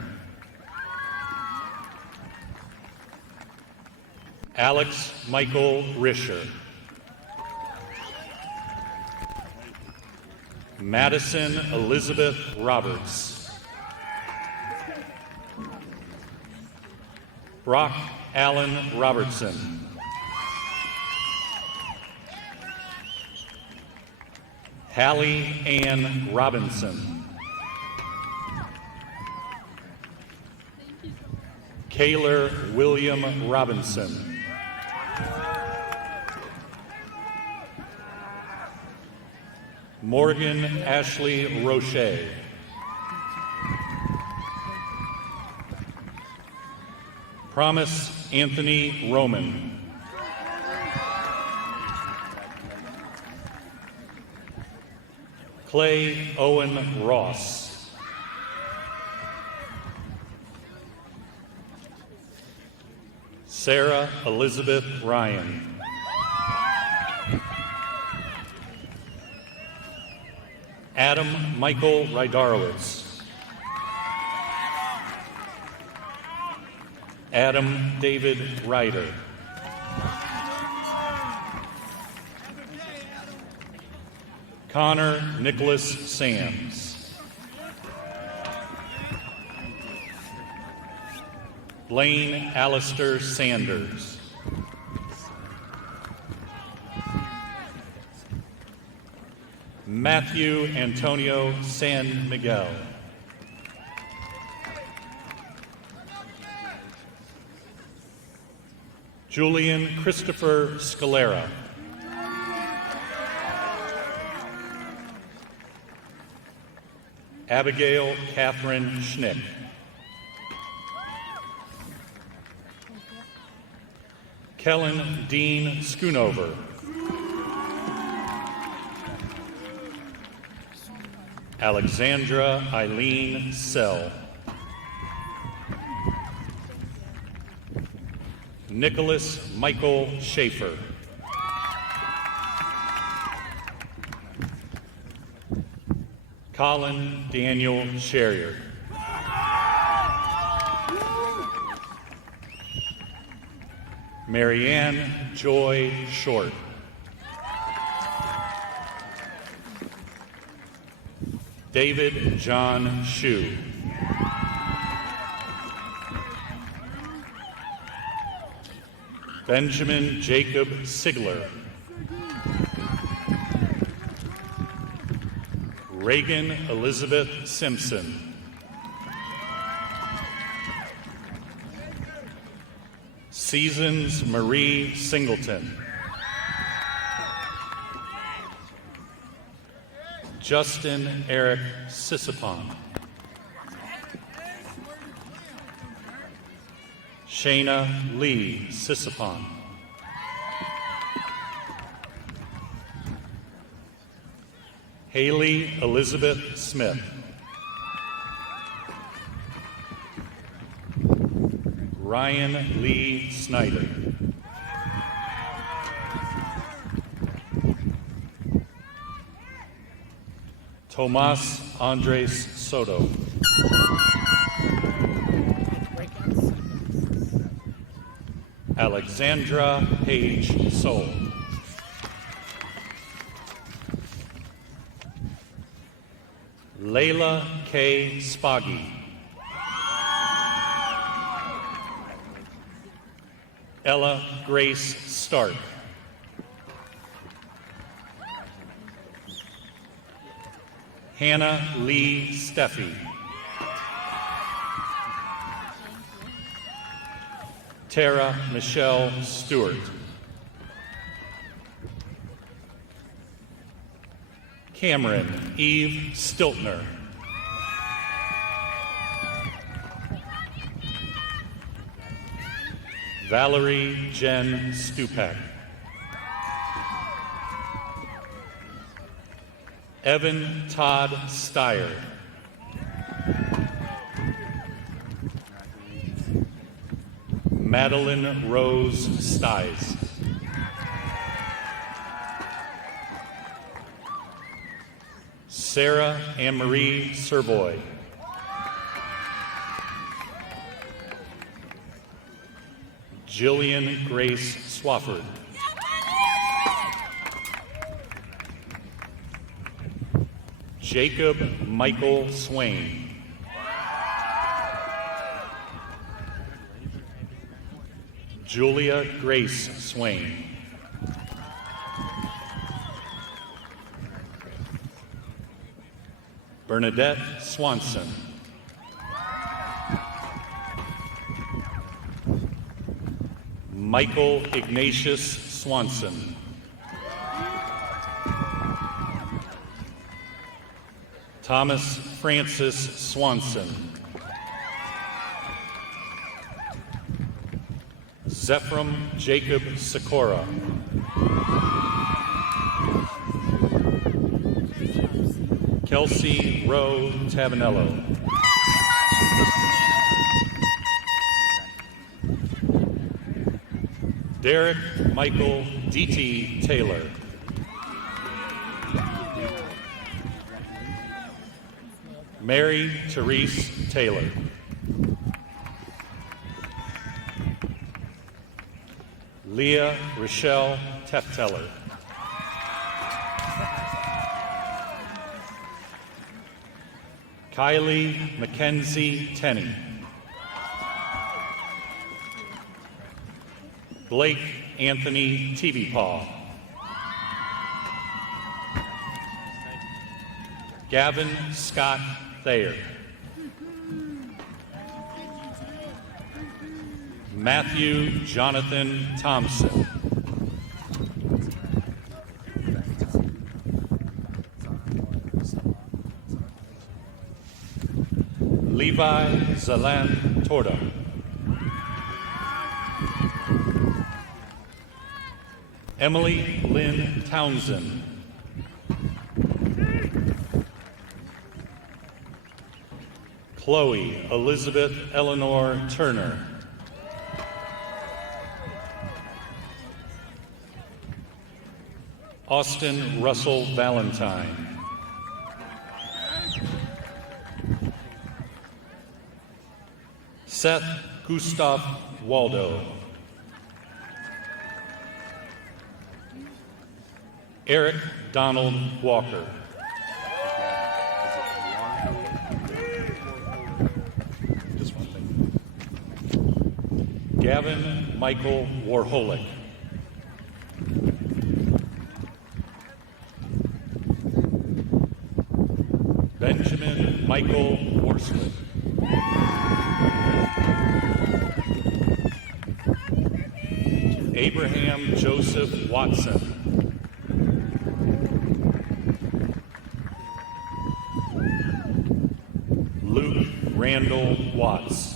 Alex Michael Risher. Madison Elizabeth Roberts. Brock Allen Robertson. Hallie Ann Robinson. Kaylor William Robinson. Morgan Ashley Roche. Promise Anthony Roman. Clay Owen Ross. Sarah Elizabeth Ryan. Adam Michael Rydarowitz. Adam David Ryder. Connor Nicholas Sams. Blaine Alistair Sanders. Matthew Antonio San Miguel. Julian Christopher Scalera. Abigail Catherine Schnick. Kellen Dean Schoonover. Alexandra Eileen Sell. Nicholas Michael Schaefer. Colin Daniel Sherrier. Marianne Joy Short. David John Shue. Benjamin Jacob Sigler. Reagan Elizabeth Simpson. Seasons Marie Singleton. Justin Eric Sisipon. Shayna Lee Sisipon. Haley Elizabeth Smith. Ryan Lee Snyder. Tomas Andres Soto. Alexandra Page Soul. Layla K. Spaghi. Ella Grace Stark. Hannah Lee Steffi. Tara Michelle Stewart. Cameron Eve Stiltner. Valerie Jen Stupak. Evan Todd Steyer. Madeline Rose Stiles. Sarah Anne-Marie Serboy. Jillian Grace Swafford. Jacob Michael Swain. Julia Grace Swain. Bernadette Swanson. Michael Ignatius Swanson. Thomas Francis Swanson. Zephram Jacob Sikora. Kelsey Rowe Tabanello. Derek Michael D.T. Taylor. Mary Therese Taylor. Leah Rochelle Tefteller. Kylie Mackenzie Tenney. Blake Anthony Teebepaw. Gavin Scott Thayer. Matthew Jonathan Thompson. Levi Zalan Torda. Emily Lynn Townsend. Chloe Elizabeth Eleanor Turner. Austin Russell Valentine. Seth Gustav Waldo. Eric Donald Walker. Just one thing. Gavin Michael Warholic. Benjamin Michael Worswick. Abraham Joseph Watson. Luke Randall Watts.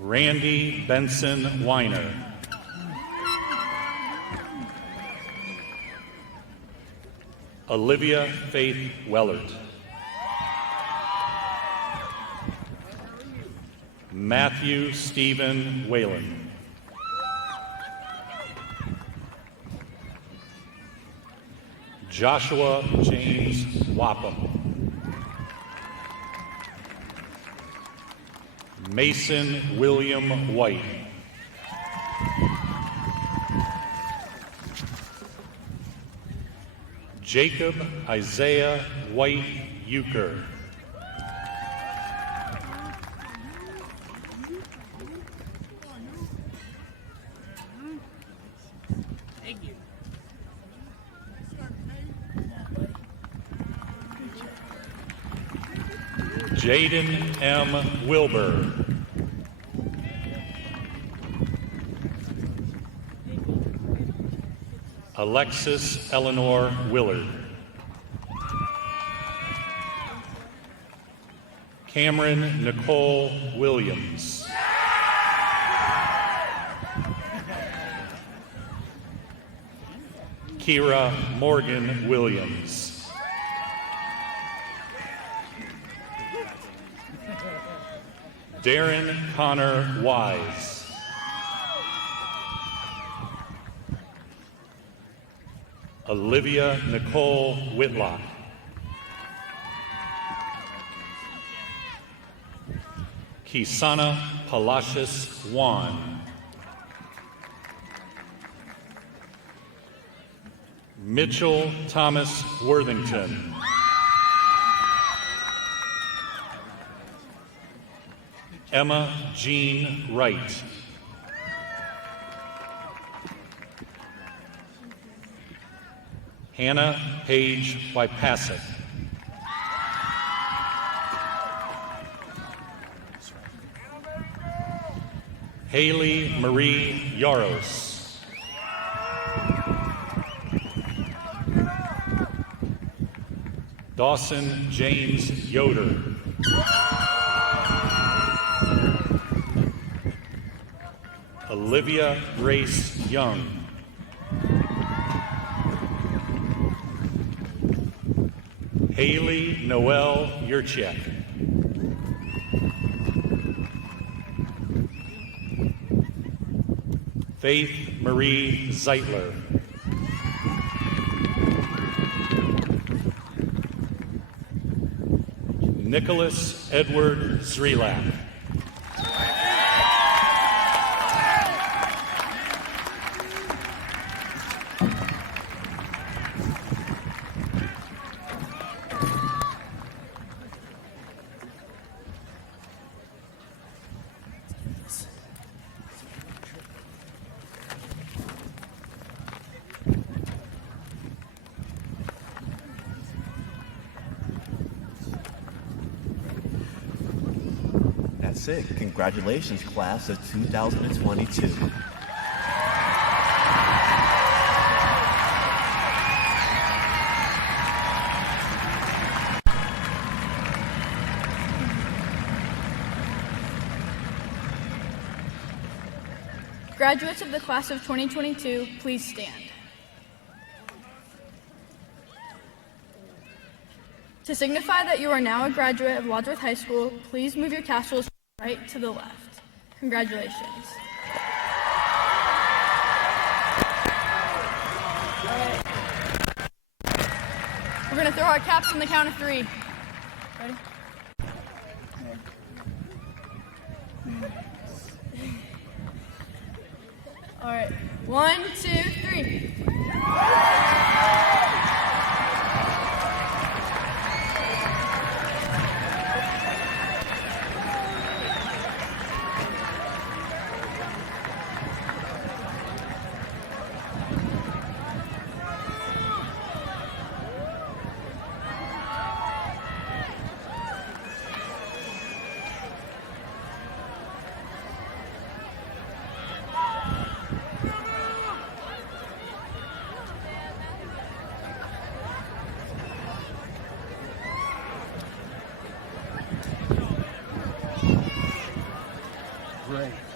Randy Benson Weiner. Olivia Faith Wellert. Matthew Stephen Whalen. Joshua James Wapham. Mason William White. Jacob Isaiah White Euchre. Jaden M. Wilbur. Alexis Eleanor Willard. Cameron Nicole Williams. Kira Morgan Williams. Darren Connor Wise. Olivia Nicole Whitlock. Kisana Palacios Juan. Mitchell Thomas Worthington. Emma Jean Wright. Hannah Paige Wypasek. Haley Marie Yaros. Dawson James Yoder. Olivia Grace Young. Haley Noel Yurchek. Faith Marie Zeitler. Nicholas Edward Zrelak. That's it. Congratulations, class of 2022. Graduates of the class of 2022, please stand. To signify that you are now a graduate of Wadsworth High School, please move your tassels from right to the left. Congratulations. All right. We're going to throw our caps on the count of 3. Ready? All right. 1, 2, 3. Great.